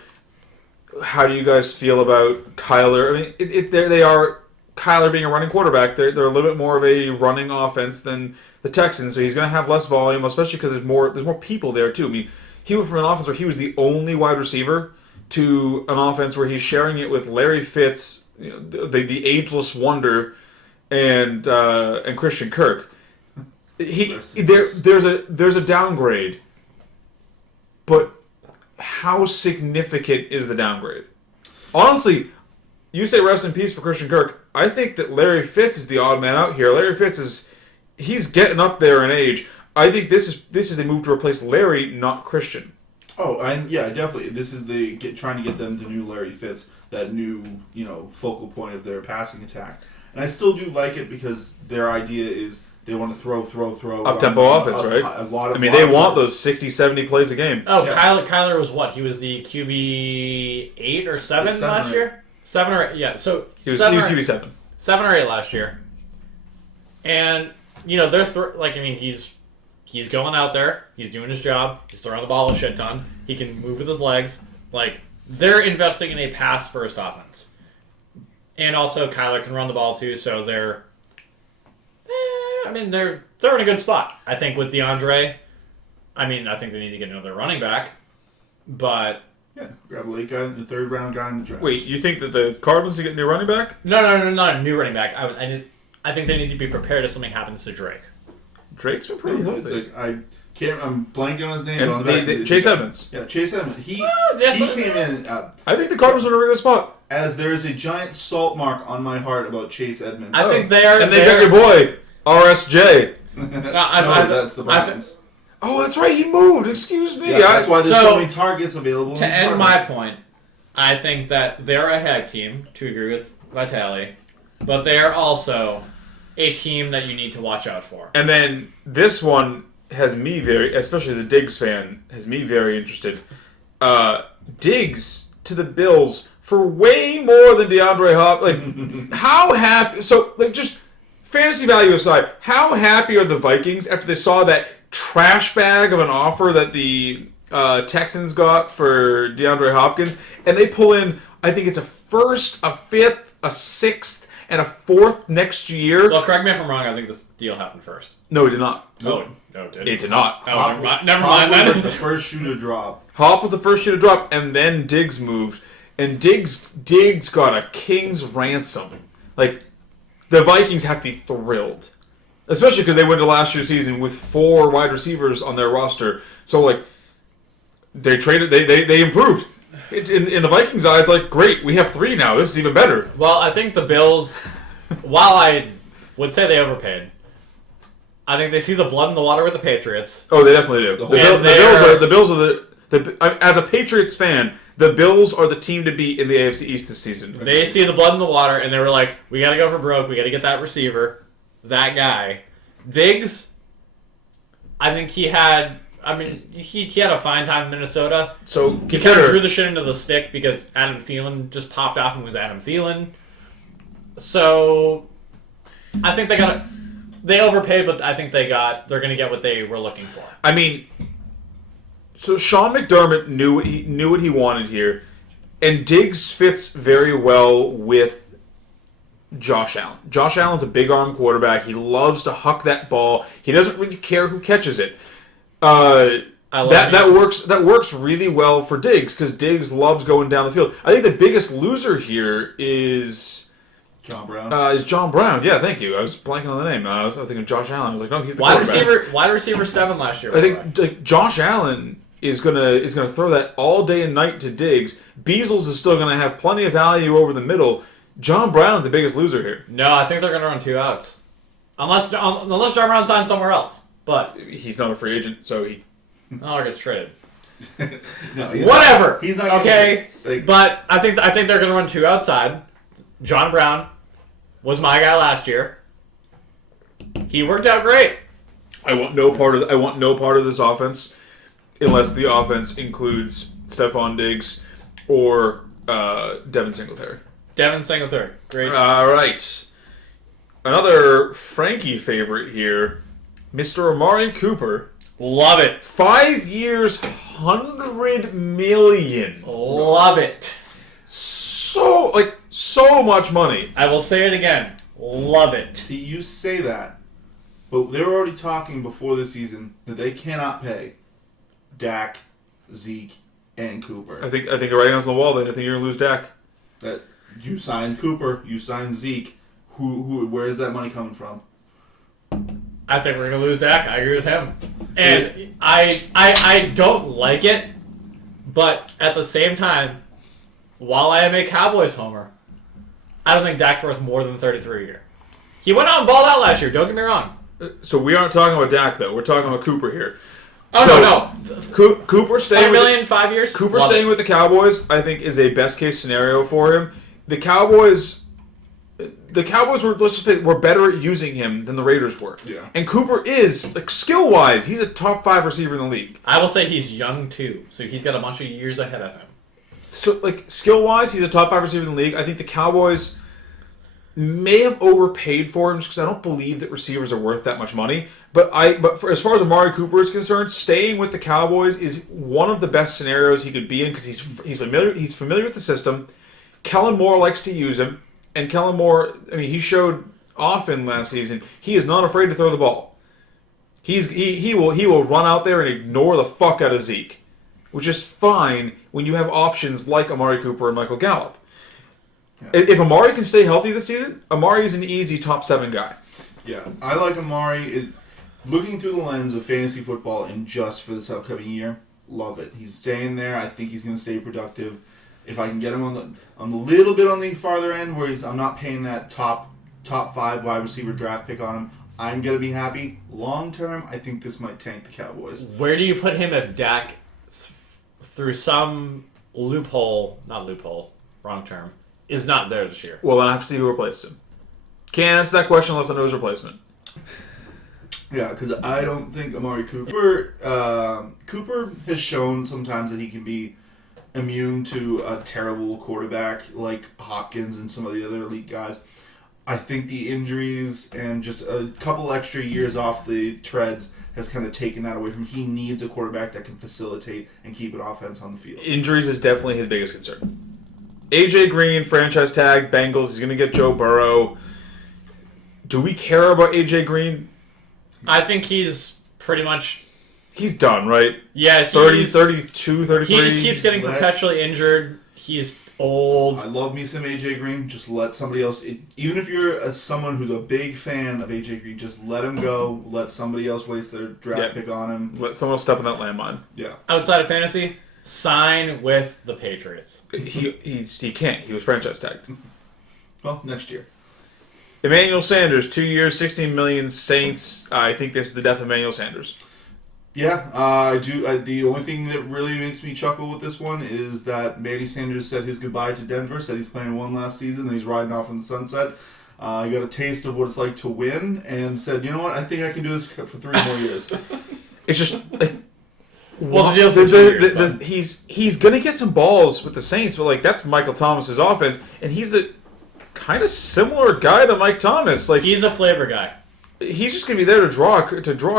how do you guys feel about Kyler? I mean, they are Kyler being a running quarterback. They're a little bit more of a running offense than the Texans, so he's going to have less volume, especially because there's more people there too. I mean, he went from an offense where he was the only wide receiver to an offense where he's sharing it with Larry Fitz, the ageless wonder, and Christian Kirk. There's a downgrade, but how significant is the downgrade? Honestly, you say rest in peace for Christian Kirk. I think that Larry Fitz is the odd man out here. Larry Fitz he's getting up there in age. I think this is a move to replace Larry, not Christian. Oh, and yeah, definitely. This is trying to get them the new Larry Fitz, that new focal point of their passing attack. And I still do like it because their idea is they want to throw. Up-tempo offense, right? A lot of. They want those 60, 70 plays a game. Oh, Yeah. Kyler was what? He was the QB 8 or 7 last year? 7 or 8, yeah. So He was QB 7. 7 or 8 last year. And, they're he's going out there. He's doing his job. He's throwing the ball a shit ton. He can move with his legs. Like, they're investing in a pass-first offense. And also, Kyler can run the ball, too, so they're in a good spot. I think with DeAndre, I think they need to get another running back. But... Yeah, grab a late guy, the 3rd round guy in the draft. Wait, you think that the Cardinals are getting a new running back? No, not a new running back. I think they need to be prepared if something happens to Drake. Drake's been pretty healthy. I'm blanking on his name. And on the back, Chase Edmonds. Yeah, Chase Edmonds. He yes, came in. I think the Cardinals are in a really good spot. As there is a giant salt mark on my heart about Chase Edmonds. I think they are. And they got your boy, RSJ. That's the Browns. Oh, that's right. He moved. Excuse me. Yeah, that's why there's so many targets available. To end my point, I think that they're a head team, to agree with Vitale, but they are also a team that you need to watch out for. And then this one has me especially as a Diggs fan, has me very interested. Diggs to the Bills for way more than DeAndre Hopkins. How happy? So, just fantasy value aside, how happy are the Vikings after they saw that trash bag of an offer that the Texans got for DeAndre Hopkins, and they pull in, I think it's a 1st, a 5th, a 6th, and a 4th next year. Well, correct me if I'm wrong. I think this deal happened first. No, it did not. Oh, no, it did. It did not. Oh, never Hop mind. was the first shoe to drop. Hop was the first shoe to drop, and then Diggs moved, and Diggs got a king's ransom. Like, the Vikings have to be thrilled. Especially because they went to last year's season with 4 wide receivers on their roster. So, they traded, they improved. In the Vikings' eyes, great, we have 3 now. This is even better. Well, I think the Bills, while I would say they overpaid, I think they see the blood in the water with the Patriots. Oh, they definitely do. The Bills are as a Patriots fan, the Bills are the team to beat in the AFC East this season. They see the blood in the water, and they were like, we got to go for broke. We got to get that receiver. That guy. Diggs, I think he had a fine time in Minnesota. So He kind of drew the shit into the stick because Adam Thielen just popped off and was Adam Thielen. So I think they overpaid, but I think they're going to get what they were looking for. So Sean McDermott knew what he wanted here, and Diggs fits very well with Josh Allen. Josh Allen's a big arm quarterback. He loves to huck that ball. He doesn't really care who catches it. That works really well for Diggs because Diggs loves going down the field. I think the biggest loser here is John Brown. John Brown. Yeah, thank you. I was blanking on the name. I was thinking Josh Allen. I was like, no, he's the quarterback. Wide receiver 7 last year. I think Josh Allen is gonna throw that all day and night to Diggs. Beasles is still gonna have plenty of value over the middle. John Brown's the biggest loser here. No, I think they're going to run 2 outs. Unless John Brown signs somewhere else. But He's not a free agent, so he. no, he gets traded. No, Whatever. He's not okay. like, But I think they're going to run 2 outside. John Brown was my guy last year. He worked out great. I want no part of this offense unless the offense includes Stephon Diggs or Devin Singletary. Devin Singletary. Great. All right. Another Frankie favorite here, Mr. Amari Cooper. Love it. 5 years, $100 million. Love it. So much money. I will say it again. Love it. see, you say that, but they were already talking before the season that they cannot pay Dak, Zeke, and Cooper. I think the writing's on the wall. Then I think you're gonna lose Dak. That you signed Cooper, you signed Zeke. Where is that money coming from? I think we're going to lose Dak. I agree with him. And I don't like it, but at the same time, while I am a Cowboys homer, I don't think Dak's worth more than 33 a year. He went out and balled out last year, don't get me wrong. So we aren't talking about Dak though. We're talking about Cooper here. Oh, So, Cooper staying $5 million, 5 years? Cooper Love staying it. with the Cowboys, I think, is a best case scenario for him. The Cowboys were better at using him than the Raiders were. Yeah. And Cooper is, skill wise, he's a top 5 receiver in the league. I will say he's young too, so he's got a bunch of years ahead of him. So, skill wise, he's a top 5 receiver in the league. I think the Cowboys may have overpaid for him just because I don't believe that receivers are worth that much money. But as far as Amari Cooper is concerned, staying with the Cowboys is one of the best scenarios he could be in because he's familiar with the system. Kellen Moore likes to use him. And Kellen Moore, he showed often last season, he is not afraid to throw the ball. He will run out there and ignore the fuck out of Zeke, which is fine when you have options like Amari Cooper and Michael Gallup. Yeah. If Amari can stay healthy this season, Amari is an easy top 7 guy. Yeah, I like Amari. Looking through the lens of fantasy football and just for this upcoming year, love it. He's staying there. I think he's going to stay productive. If I can get him on the little bit on the farther end, where I'm not paying that top 5 wide receiver draft pick on him, I'm gonna be happy. Long term, I think this might tank the Cowboys. Where do you put him if Dak, through some wrong term, is not there this year? Well, then I have to see who replaced him. Can't answer that question unless I know his replacement. Yeah, because I don't think Amari Cooper has shown sometimes that he can be immune to a terrible quarterback like Hopkins and some of the other elite guys. I think the injuries and just a couple extra years off the treads has kind of taken that away from him. He needs a quarterback that can facilitate and keep an offense on the field. Injuries is definitely his biggest concern. AJ Green, franchise tag, Bengals. He's going to get Joe Burrow. Do we care about AJ Green? I think he's pretty much... He's done, right? Yeah, 30, 32, 33. He just keeps getting perpetually injured. He's old. I love me some AJ Green. Just let somebody else... even if you're someone who's a big fan of AJ Green, just let him go. Let somebody else waste their draft pick on him. Let someone else step on that landmine. Yeah. Outside of fantasy, sign with the Patriots. He can't. He was franchise tagged. Well, next year. Emmanuel Sanders, 2 years, $16 million, Saints. I think this is the death of Emmanuel Sanders. Yeah, I do. The only thing that really makes me chuckle with this one is that Manny Sanders said his goodbye to Denver, said he's playing one last season, and he's riding off in the sunset. He got a taste of what it's like to win, and said, you know what, I think I can do this for 3 more years. It's just... Well, the he's going to get some balls with the Saints, but that's Michael Thomas's offense, and he's a kind of similar guy to Mike Thomas. He's a flavor guy. He's just going to be there to draw a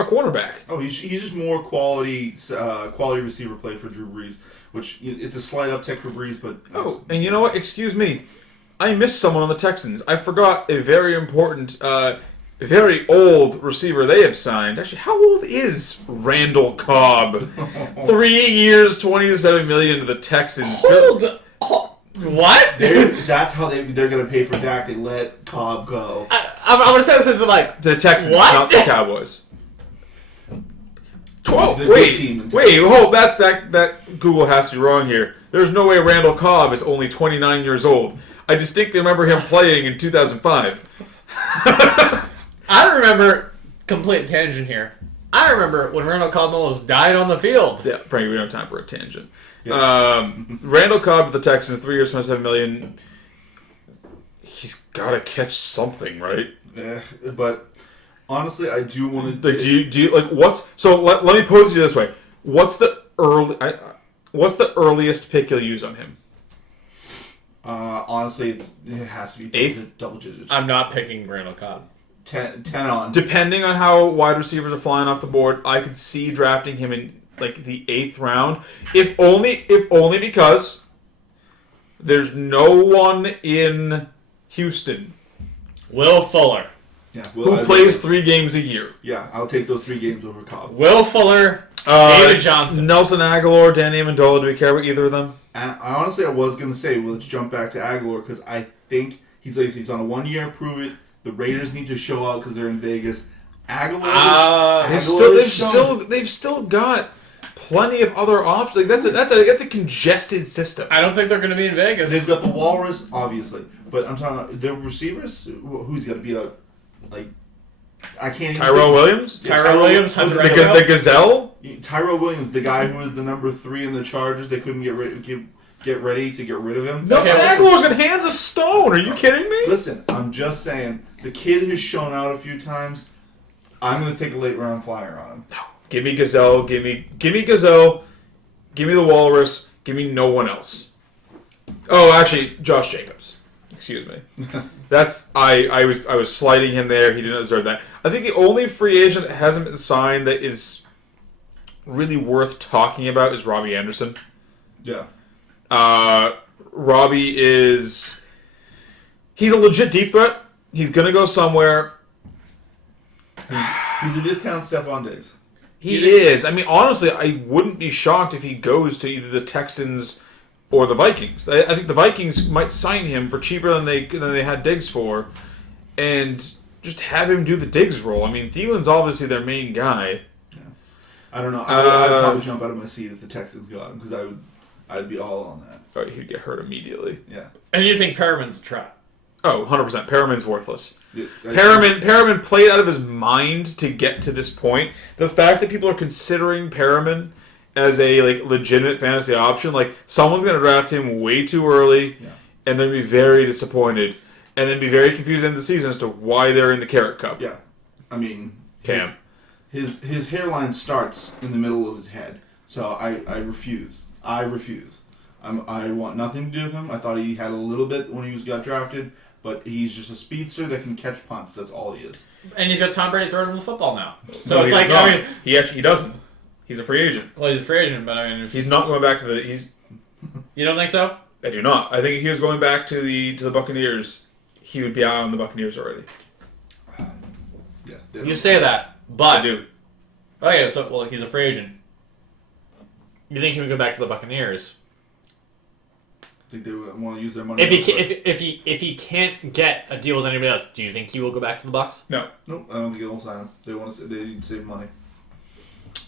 cornerback. Oh, he's just more quality receiver play for Drew Brees, which it's a slight uptick for Brees, but... Oh, and you know what? Excuse me. I missed someone on the Texans. I forgot a very important, very old receiver they have signed. Actually, how old is Randall Cobb? 3 years, $27 million to the Texans. What? That's how they're going to pay for Dak. They let Cobb go. I'm going to say this as to the Texans, what? not the Cowboys. 12. the good team in Wait, Texas. hold. That Google has to be wrong here. There's no way Randall Cobb is only 29 years old. I distinctly remember him playing in 2005. I remember, complete tangent here. I remember when Randall Cobb almost died on the field. Yeah, Frank, we don't have time for a tangent. Yeah. Randall Cobb to the Texans, 3 years, $27 million. He's got to catch something, right? Yeah, but honestly, I do want to. Like, do you like what's so? Let me pose it this way: what's the earliest pick you'll use on him? Honestly, it has to be Eighth? double digits. I'm not picking Randall Cobb. 10 on. Depending on how wide receivers are flying off the board, I could see drafting him in like the 8th round, if only because there's no one in Houston Will Fuller. Yeah, who plays 3 games a year. Yeah, I'll take those 3 games over Cobb. Will Fuller. David Johnson. Nelson Aguilar, Danny Amendola. Do we care about either of them? And I was going to say, well, let's jump back to Aguilar because I think he's on a 1-year prove it. The Raiders need to show out because they're in Vegas. Aguilar, They've still got plenty of other options. Like that's a congested system. I don't think they're going to be in Vegas. They've got the Walrus, obviously, but I'm talking about their receivers. Who's got to beat out? Like, I can't even. Tyrell Williams, Tyrell Williams, Hunter the Gazelle. Tyrell Williams, the guy who was the number 3 in the Chargers. They couldn't get ready to get rid of him. Nelson Aguilar's got hands of stone. Are you kidding me? Listen, I'm just saying the kid has shown out a few times. I'm going to take a late round flyer on him. No. Give me Gazelle. Give me Gazelle. Give me the Walrus. Give me no one else. Oh, actually, Josh Jacobs. Excuse me. I was sliding him there. He didn't deserve that. I think the only free agent that hasn't been signed that is really worth talking about is Robbie Anderson. Yeah. Robbie he's a legit deep threat. He's gonna go somewhere. He's a discount Stephon Diggs. He is. I mean, honestly, I wouldn't be shocked if he goes to either the Texans or the Vikings. I think the Vikings might sign him for cheaper than they had Diggs for, and just have him do the Diggs role. I mean, Thielen's obviously their main guy. Yeah. I don't know. I'd probably jump out of my seat if the Texans got him because I'd be all on that. Oh, he'd get hurt immediately. Yeah. And you think Perriman's a trap? Oh, 100%. Perriman's worthless. Yeah, Perriman played out of his mind to get to this point. The fact that people are considering Perriman as a legitimate fantasy option, someone's going to draft him way too early, and then be very disappointed, and then be very confused in the season as to why they're in the Carrot Cup. Yeah. I mean, Cam. His hairline starts in the middle of his head, so I refuse. I want nothing to do with him. I thought he had a little bit when he got drafted, but he's just a speedster that can catch punts. That's all he is. And he's got Tom Brady throwing him the football now. So No, it's he like, does not. I mean... He doesn't. He's a free agent. Well, he's a free agent, but I mean... He's not going back to the... You don't think so? I do not. I think if he was going back to the Buccaneers, he would be out on the Buccaneers already. Yeah. You say that, but... I do. Okay, so, he's a free agent. You think he would go back to the Buccaneers? I think they would want to use their money. If he can't get a deal with anybody else, do you think he will go back to the Bucs? No. Nope, I don't think they'll sign him. They need to save money.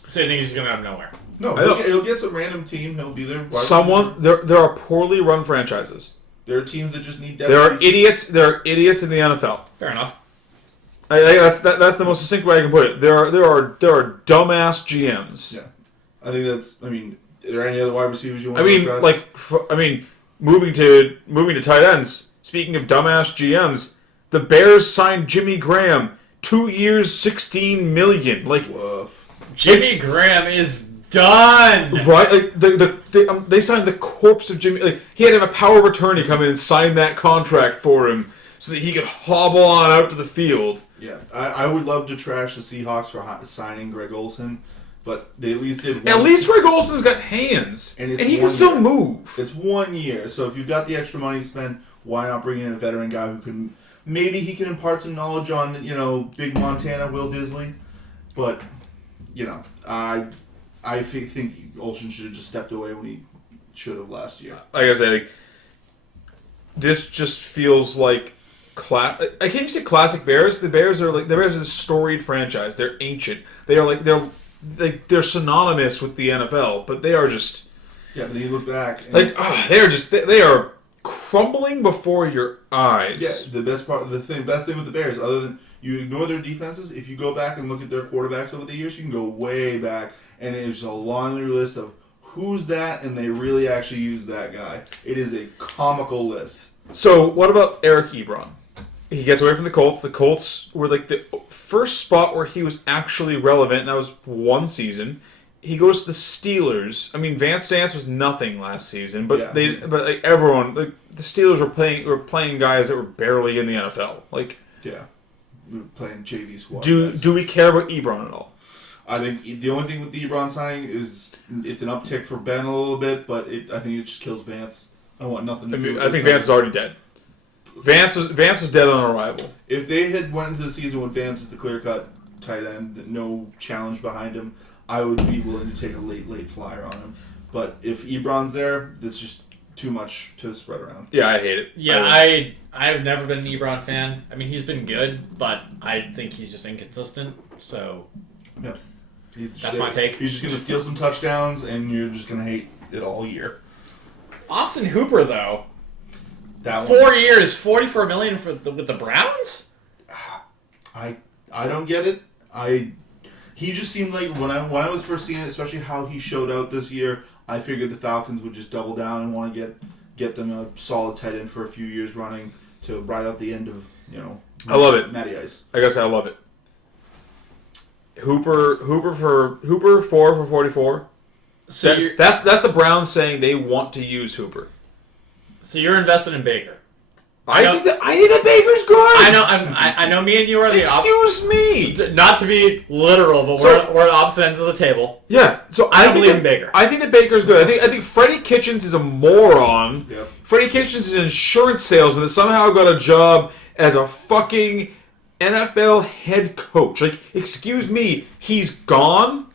So you think he's just going out of nowhere? No, he'll get some random team. He'll be there. There are poorly run franchises. There are teams that just need depth. There are idiots. There are idiots in the NFL. Fair enough. That's the most succinct way I can put it. There are dumbass GMs. Yeah, I think that's. I mean, are there any other wide receivers you want to address? Moving to tight ends. Speaking of dumbass GMs, the Bears signed Jimmy Graham, 2 years, $16 million. Woof. Jimmy Graham is done. Right? They signed the corpse of Jimmy. He had to have a power of attorney come in and sign that contract for him so that he could hobble on out to the field. Yeah, I would love to trash the Seahawks for signing Greg Olsen, but they at least did. At least Greg Olsen's got hands, and he can still move. It's 1 year, so if you've got the extra money to spend, why not bring in a veteran guy who can maybe he can impart some knowledge on Big Montana Will Disley, but I think Olsen should have just stepped away when he should have last year. Like I say, this just feels like I can't even say classic Bears. The Bears are a storied franchise. They're ancient. They're they're synonymous with the NFL, but they are just Yeah, but then you look back. And they are crumbling before your eyes. yeah, the best thing with the Bears, other than you ignore their defenses, if you go back and look at their quarterbacks over the years, you can go way back, and it is a laundry list of who's that, and they really actually use that guy. It is a comical list. So what about Eric Ebron? He gets away from the Colts. The Colts were like the first spot where he was actually relevant, and that was one season. He goes to the Steelers. I mean, Vance Dance was nothing last season, but everyone, the Steelers were playing guys that were barely in the NFL. Like, yeah, we were playing JV squad. Do we care about Ebron at all? I think the only thing with the Ebron signing is it's an uptick for Ben a little bit, but I think it just kills Vance. I want nothing to do with I think Vance is already dead. Vance was dead on arrival. If they had went into the season with Vance as the clear-cut tight end, no challenge behind him, I would be willing to take a late flyer on him. But if Ebron's there, that's just too much to spread around. Yeah, I hate it. Yeah, I've never been an Ebron fan. I mean, he's been good, but I think he's just inconsistent. So Yeah. that's my take. He's just going to steal some touchdowns, and you're just going to hate it all year. Austin Hooper, though, That 4 years, $44 million with the Browns. I don't get it. He just seemed like when I was first seeing it, especially how he showed out this year, I figured the Falcons would just double down and want to get them a solid tight end for a few years running to ride out the end of I love it. Matty Ice. I guess I love it. Hooper 4 for 44. So That's the Browns saying they want to use Hooper. So you're invested in Baker. I think that Baker's good. I know. Me and you are the Excuse me. not to be literal, but we're at opposite ends of the table. Yeah. So I think believe that, in Baker. I think that Baker's good. I think Freddie Kitchens is a moron. Yep. Freddie Kitchens is an insurance salesman that somehow got a job as a fucking NFL head coach. Like, excuse me, he's gone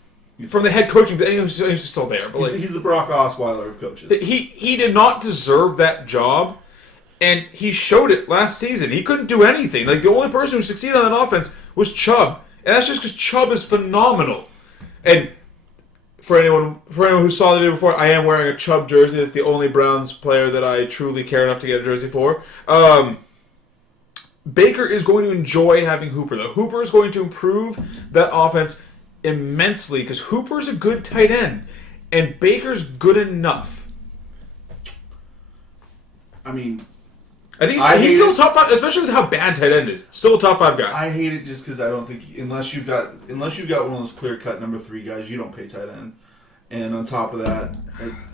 from the head coaching. He's still there, but like He's the Brock Osweiler of coaches. he did not deserve that job. And he showed it last season. He couldn't do anything. Like, the only person who succeeded on that offense was Chubb. And that's just because Chubb is phenomenal. And for anyone who saw the video before, I am wearing a Chubb jersey. It's the only Browns player that I truly care enough to get a jersey for. Baker is going to enjoy having Hooper, though. Hooper is going to improve that offense immensely because Hooper's a good tight end. And Baker's good enough. I mean, I think he's still top 5, especially with how bad tight end is. Still a top 5 guy. I hate it just because I don't think unless you've got one of those clear cut number 3 guys, you don't pay tight end. And on top of that,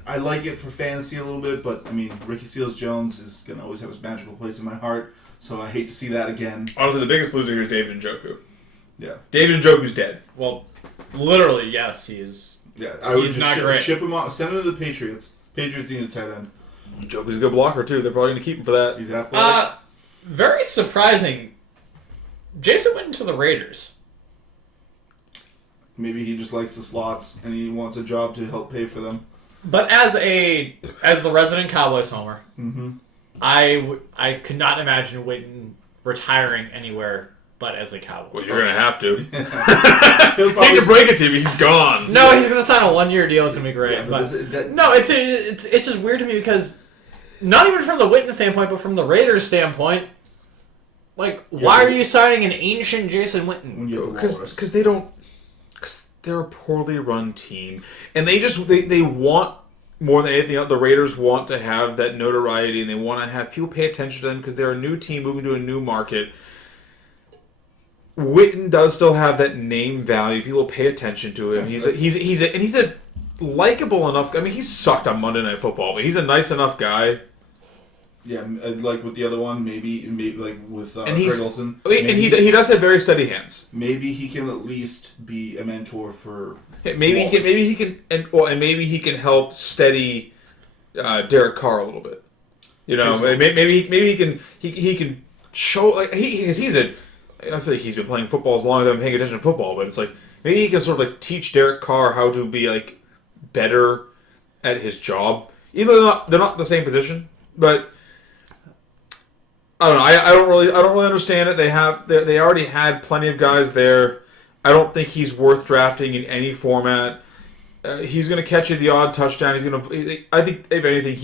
I like it for fantasy a little bit, but I mean, Ricky Seals-Jones is gonna always have his magical place in my heart. So I hate to see that again. Honestly, the biggest loser here is David Njoku. Yeah, David Njoku's dead. Well, literally, yes, he is. Yeah, I would just not great. ship him off, send him to the Patriots. Patriots need a tight end. Njoku's a good blocker too. They're probably going to keep him for that. He's athletic. Very surprising. Jason went into the Raiders. Maybe he just likes the slots and he wants a job to help pay for them. But as the resident Cowboys homer, I could not imagine Witten retiring anywhere but as a Cowboy. Well, you're going to have to. Hate to break it to you, but he's gone. No, he's going to sign a 1-year deal. It's going to be great. Yeah, but no, it's just weird to me because not even from the Witten standpoint, but from the Raiders standpoint, like, why are you signing an ancient Jason Witten? Because they don't. Because they're a poorly run team, and they want more than anything else. The Raiders want to have that notoriety, and they want to have people pay attention to them because they're a new team moving to a new market. Witten does still have that name value. People pay attention to him. Yeah, He's a likable enough. I mean, he sucked on Monday Night Football, but he's a nice enough guy. Yeah, like with the other one, maybe like with Greg Olsen. And he does have very steady hands. Maybe he can at least be a mentor for. Yeah, maybe he can, and maybe he can help steady Derek Carr a little bit. You know, maybe he can show like he's a. I feel like he's been playing football as long as I've been paying attention to football, but it's like maybe he can sort of like teach Derek Carr how to be like better at his job. Even though they're not in the same position, but I don't know. I don't really understand it. They already had plenty of guys there. I don't think he's worth drafting in any format. He's going to catch you the odd touchdown. He's going to. I think if anything,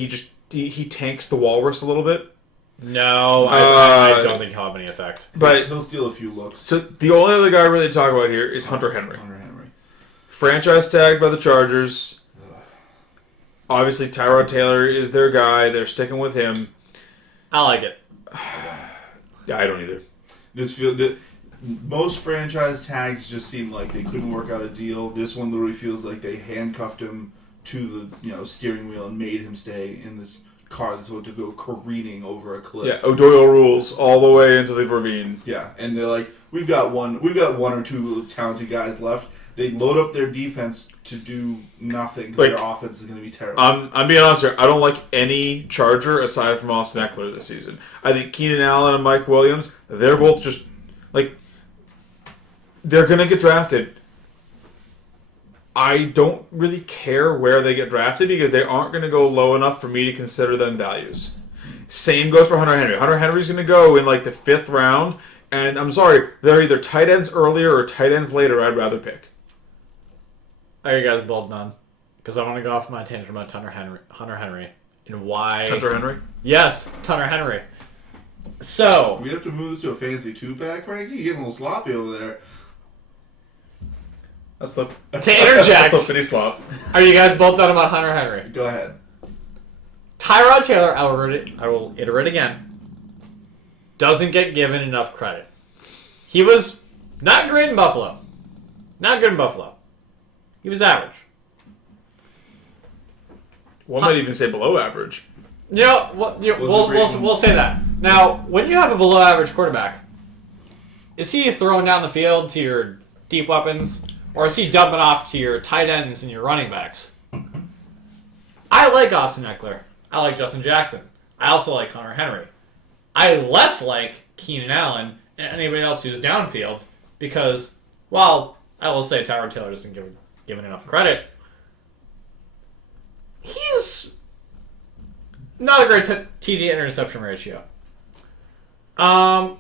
he tanks the Walrus a little bit. No, I don't think he'll have any effect. But he'll steal a few looks. So the only other guy I really talk about here is Hunter Henry. Hunter Henry. Franchise tagged by the Chargers. Obviously, Tyrod Taylor is their guy. They're sticking with him. I like it. Yeah, I don't either. Most franchise tags just seem like they couldn't work out a deal. This one literally feels like they handcuffed him to the steering wheel and made him stay in this car that's about to go careening over a cliff. Yeah, O'Doyle rules all the way into the ravine. Yeah, and they're like, we've got one or two talented guys left. They load up their defense to do nothing. Their offense is going to be terrible. I'm being honest here. I don't like any Charger aside from Austin Eckler this season. I think Keenan Allen and Mike Williams, they're both just they're going to get drafted. I don't really care where they get drafted because they aren't going to go low enough for me to consider them values. Same goes for Hunter Henry. Hunter Henry's going to go in the 5th round, and I'm sorry, they're either tight ends earlier or tight ends later. I'd rather pick. Are you guys both done? Because I want to go off my tangent about Hunter Henry, and why. Hunter Henry? Yes, Hunter Henry. So we have to move this to a fantasy 2-pack, Frankie. You're getting a little sloppy over there. To interject, Slippity slop. Are you guys both done about Hunter Henry? Go ahead. Tyrod Taylor, I will iterate again, doesn't get given enough credit. He was not great in Buffalo. Not good in Buffalo. He was average. One might even say below average. We'll say that. Now, when you have a below average quarterback, is he throwing down the field to your deep weapons? Or is he dumping off to your tight ends and your running backs? I like Austin Eckler. I like Justin Jackson. I also like Hunter Henry. I less like Keenan Allen and anybody else who's downfield because, while I will say Tyrod Taylor doesn't given enough credit, he's not a great TD interception ratio. I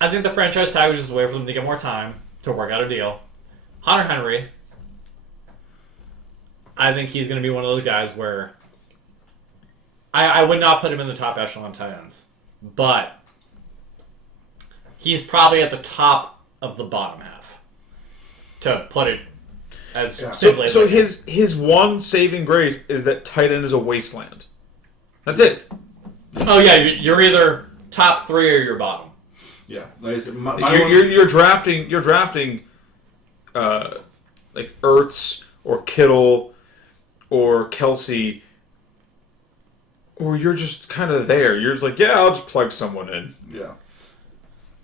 think the franchise tag was just a way for them to get more time to work out a deal. Hunter Henry, I think he's going to be one of those guys where I would not put him in the top echelon tight ends, but he's probably at the top of the bottom half, to put it as simply as So his one saving grace is that tight end is a wasteland. That's it. Oh yeah, you're either top 3 or you're bottom. Yeah, like I said, you're drafting like Ertz or Kittle or Kelsey, or you're just kind of there. You're just like, yeah, I'll just plug someone in. Yeah.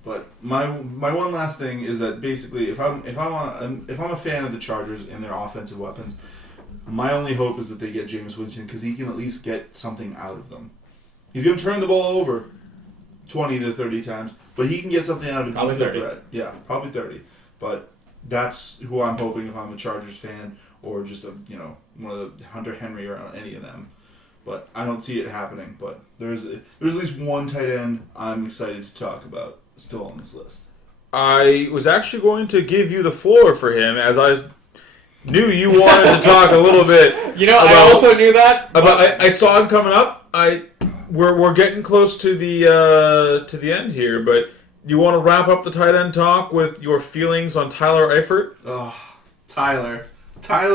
But my one last thing is that basically, if I'm a fan of the Chargers and their offensive weapons, my only hope is that they get Jameis Winston because he can at least get something out of them. He's going to turn the ball over 20 to 30 times, but he can get something out of it. Probably 30. Yeah, probably 30. But that's who I'm hoping if I'm a Chargers fan or just one of the Hunter Henry or any of them. But I don't see it happening. But there's at least one tight end I'm excited to talk about still on this list. I was actually going to give you the floor for him as I knew you wanted to talk a little bit. I also knew that. I saw him coming up. We're getting close to the end here, but you want to wrap up the tight end talk with your feelings on Tyler Eifert? Oh, Tyler. I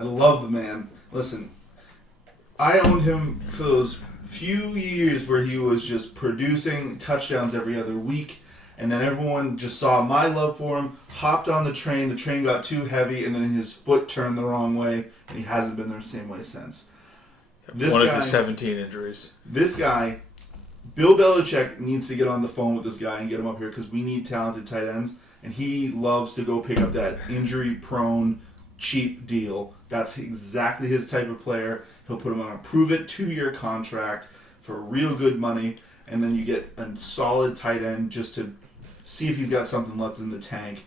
love the man. Listen, I owned him for those few years where he was just producing touchdowns every other week, and then everyone just saw my love for him, hopped on the train got too heavy, and then his foot turned the wrong way, and he hasn't been the same way since. One of the 17 injuries. This guy, Bill Belichick needs to get on the phone with this guy and get him up here because we need talented tight ends, and he loves to go pick up that injury-prone, cheap deal. That's exactly his type of player. He'll put him on a prove-it 2-year contract for real good money, and then you get a solid tight end just to see if he's got something left in the tank.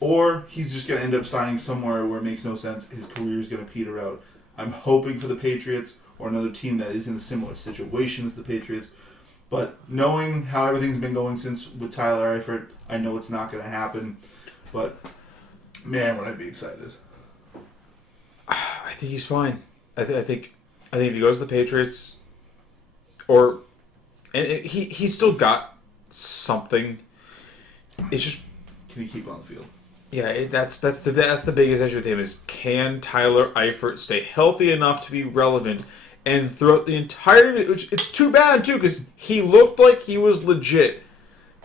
Or he's just going to end up signing somewhere where it makes no sense. His career is going to peter out. I'm hoping for the Patriots or another team that is in a similar situation as the Patriots. But knowing how everything's been going since with Tyler Eifert, I know it's not going to happen. But man, would I be excited? I think he's fine. I think if he goes to the Patriots, he's still got something. It's just, can he keep on the field? Yeah, that's the biggest issue with him is, can Tyler Eifert stay healthy enough to be relevant? And throughout the entirety, which it's too bad too, because he looked like he was legit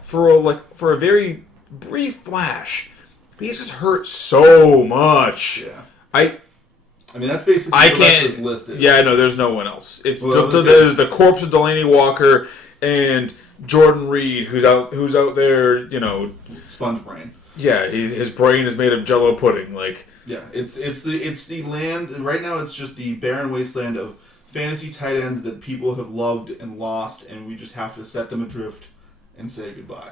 for a very brief flash. But he's just hurt so much. Yeah. I mean, that's basically I the can't. rest of this list is. Yeah, no, there's no one else. It's Well, there's the corpse of Delaney Walker and Jordan Reed, who's out there, Sponge brain. Yeah, his brain is made of Jello pudding. Like, yeah, it's the land right now. It's just the barren wasteland of fantasy tight ends that people have loved and lost, and we just have to set them adrift and say goodbye.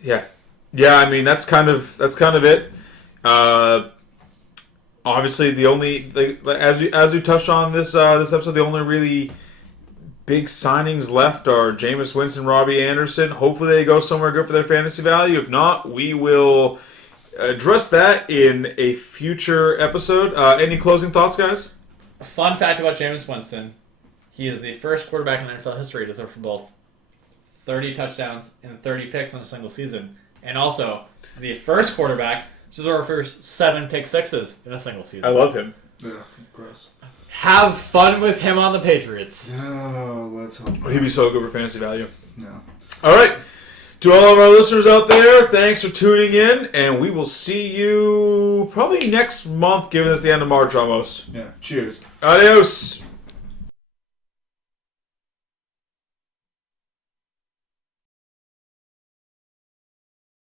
Yeah. I mean, that's kind of it. Obviously, the only as we touched on this episode, the only really big signings left are Jameis Winston, Robbie Anderson. Hopefully, they go somewhere good for their fantasy value. If not, we will address that in a future episode. Any closing thoughts, guys? A fun fact about Jameis Winston: he is the first quarterback in NFL history to throw for both 30 touchdowns and 30 picks in a single season, and also the first quarterback to throw for 7 pick sixes in a single season. I love him. Yeah, gross. Have fun with him on the Patriots. Oh, let's hope. He'd be so good for fantasy value. No. All right. To all of our listeners out there, thanks for tuning in, and we will see you probably next month, given it's the end of March almost. Yeah. Cheers. Adios.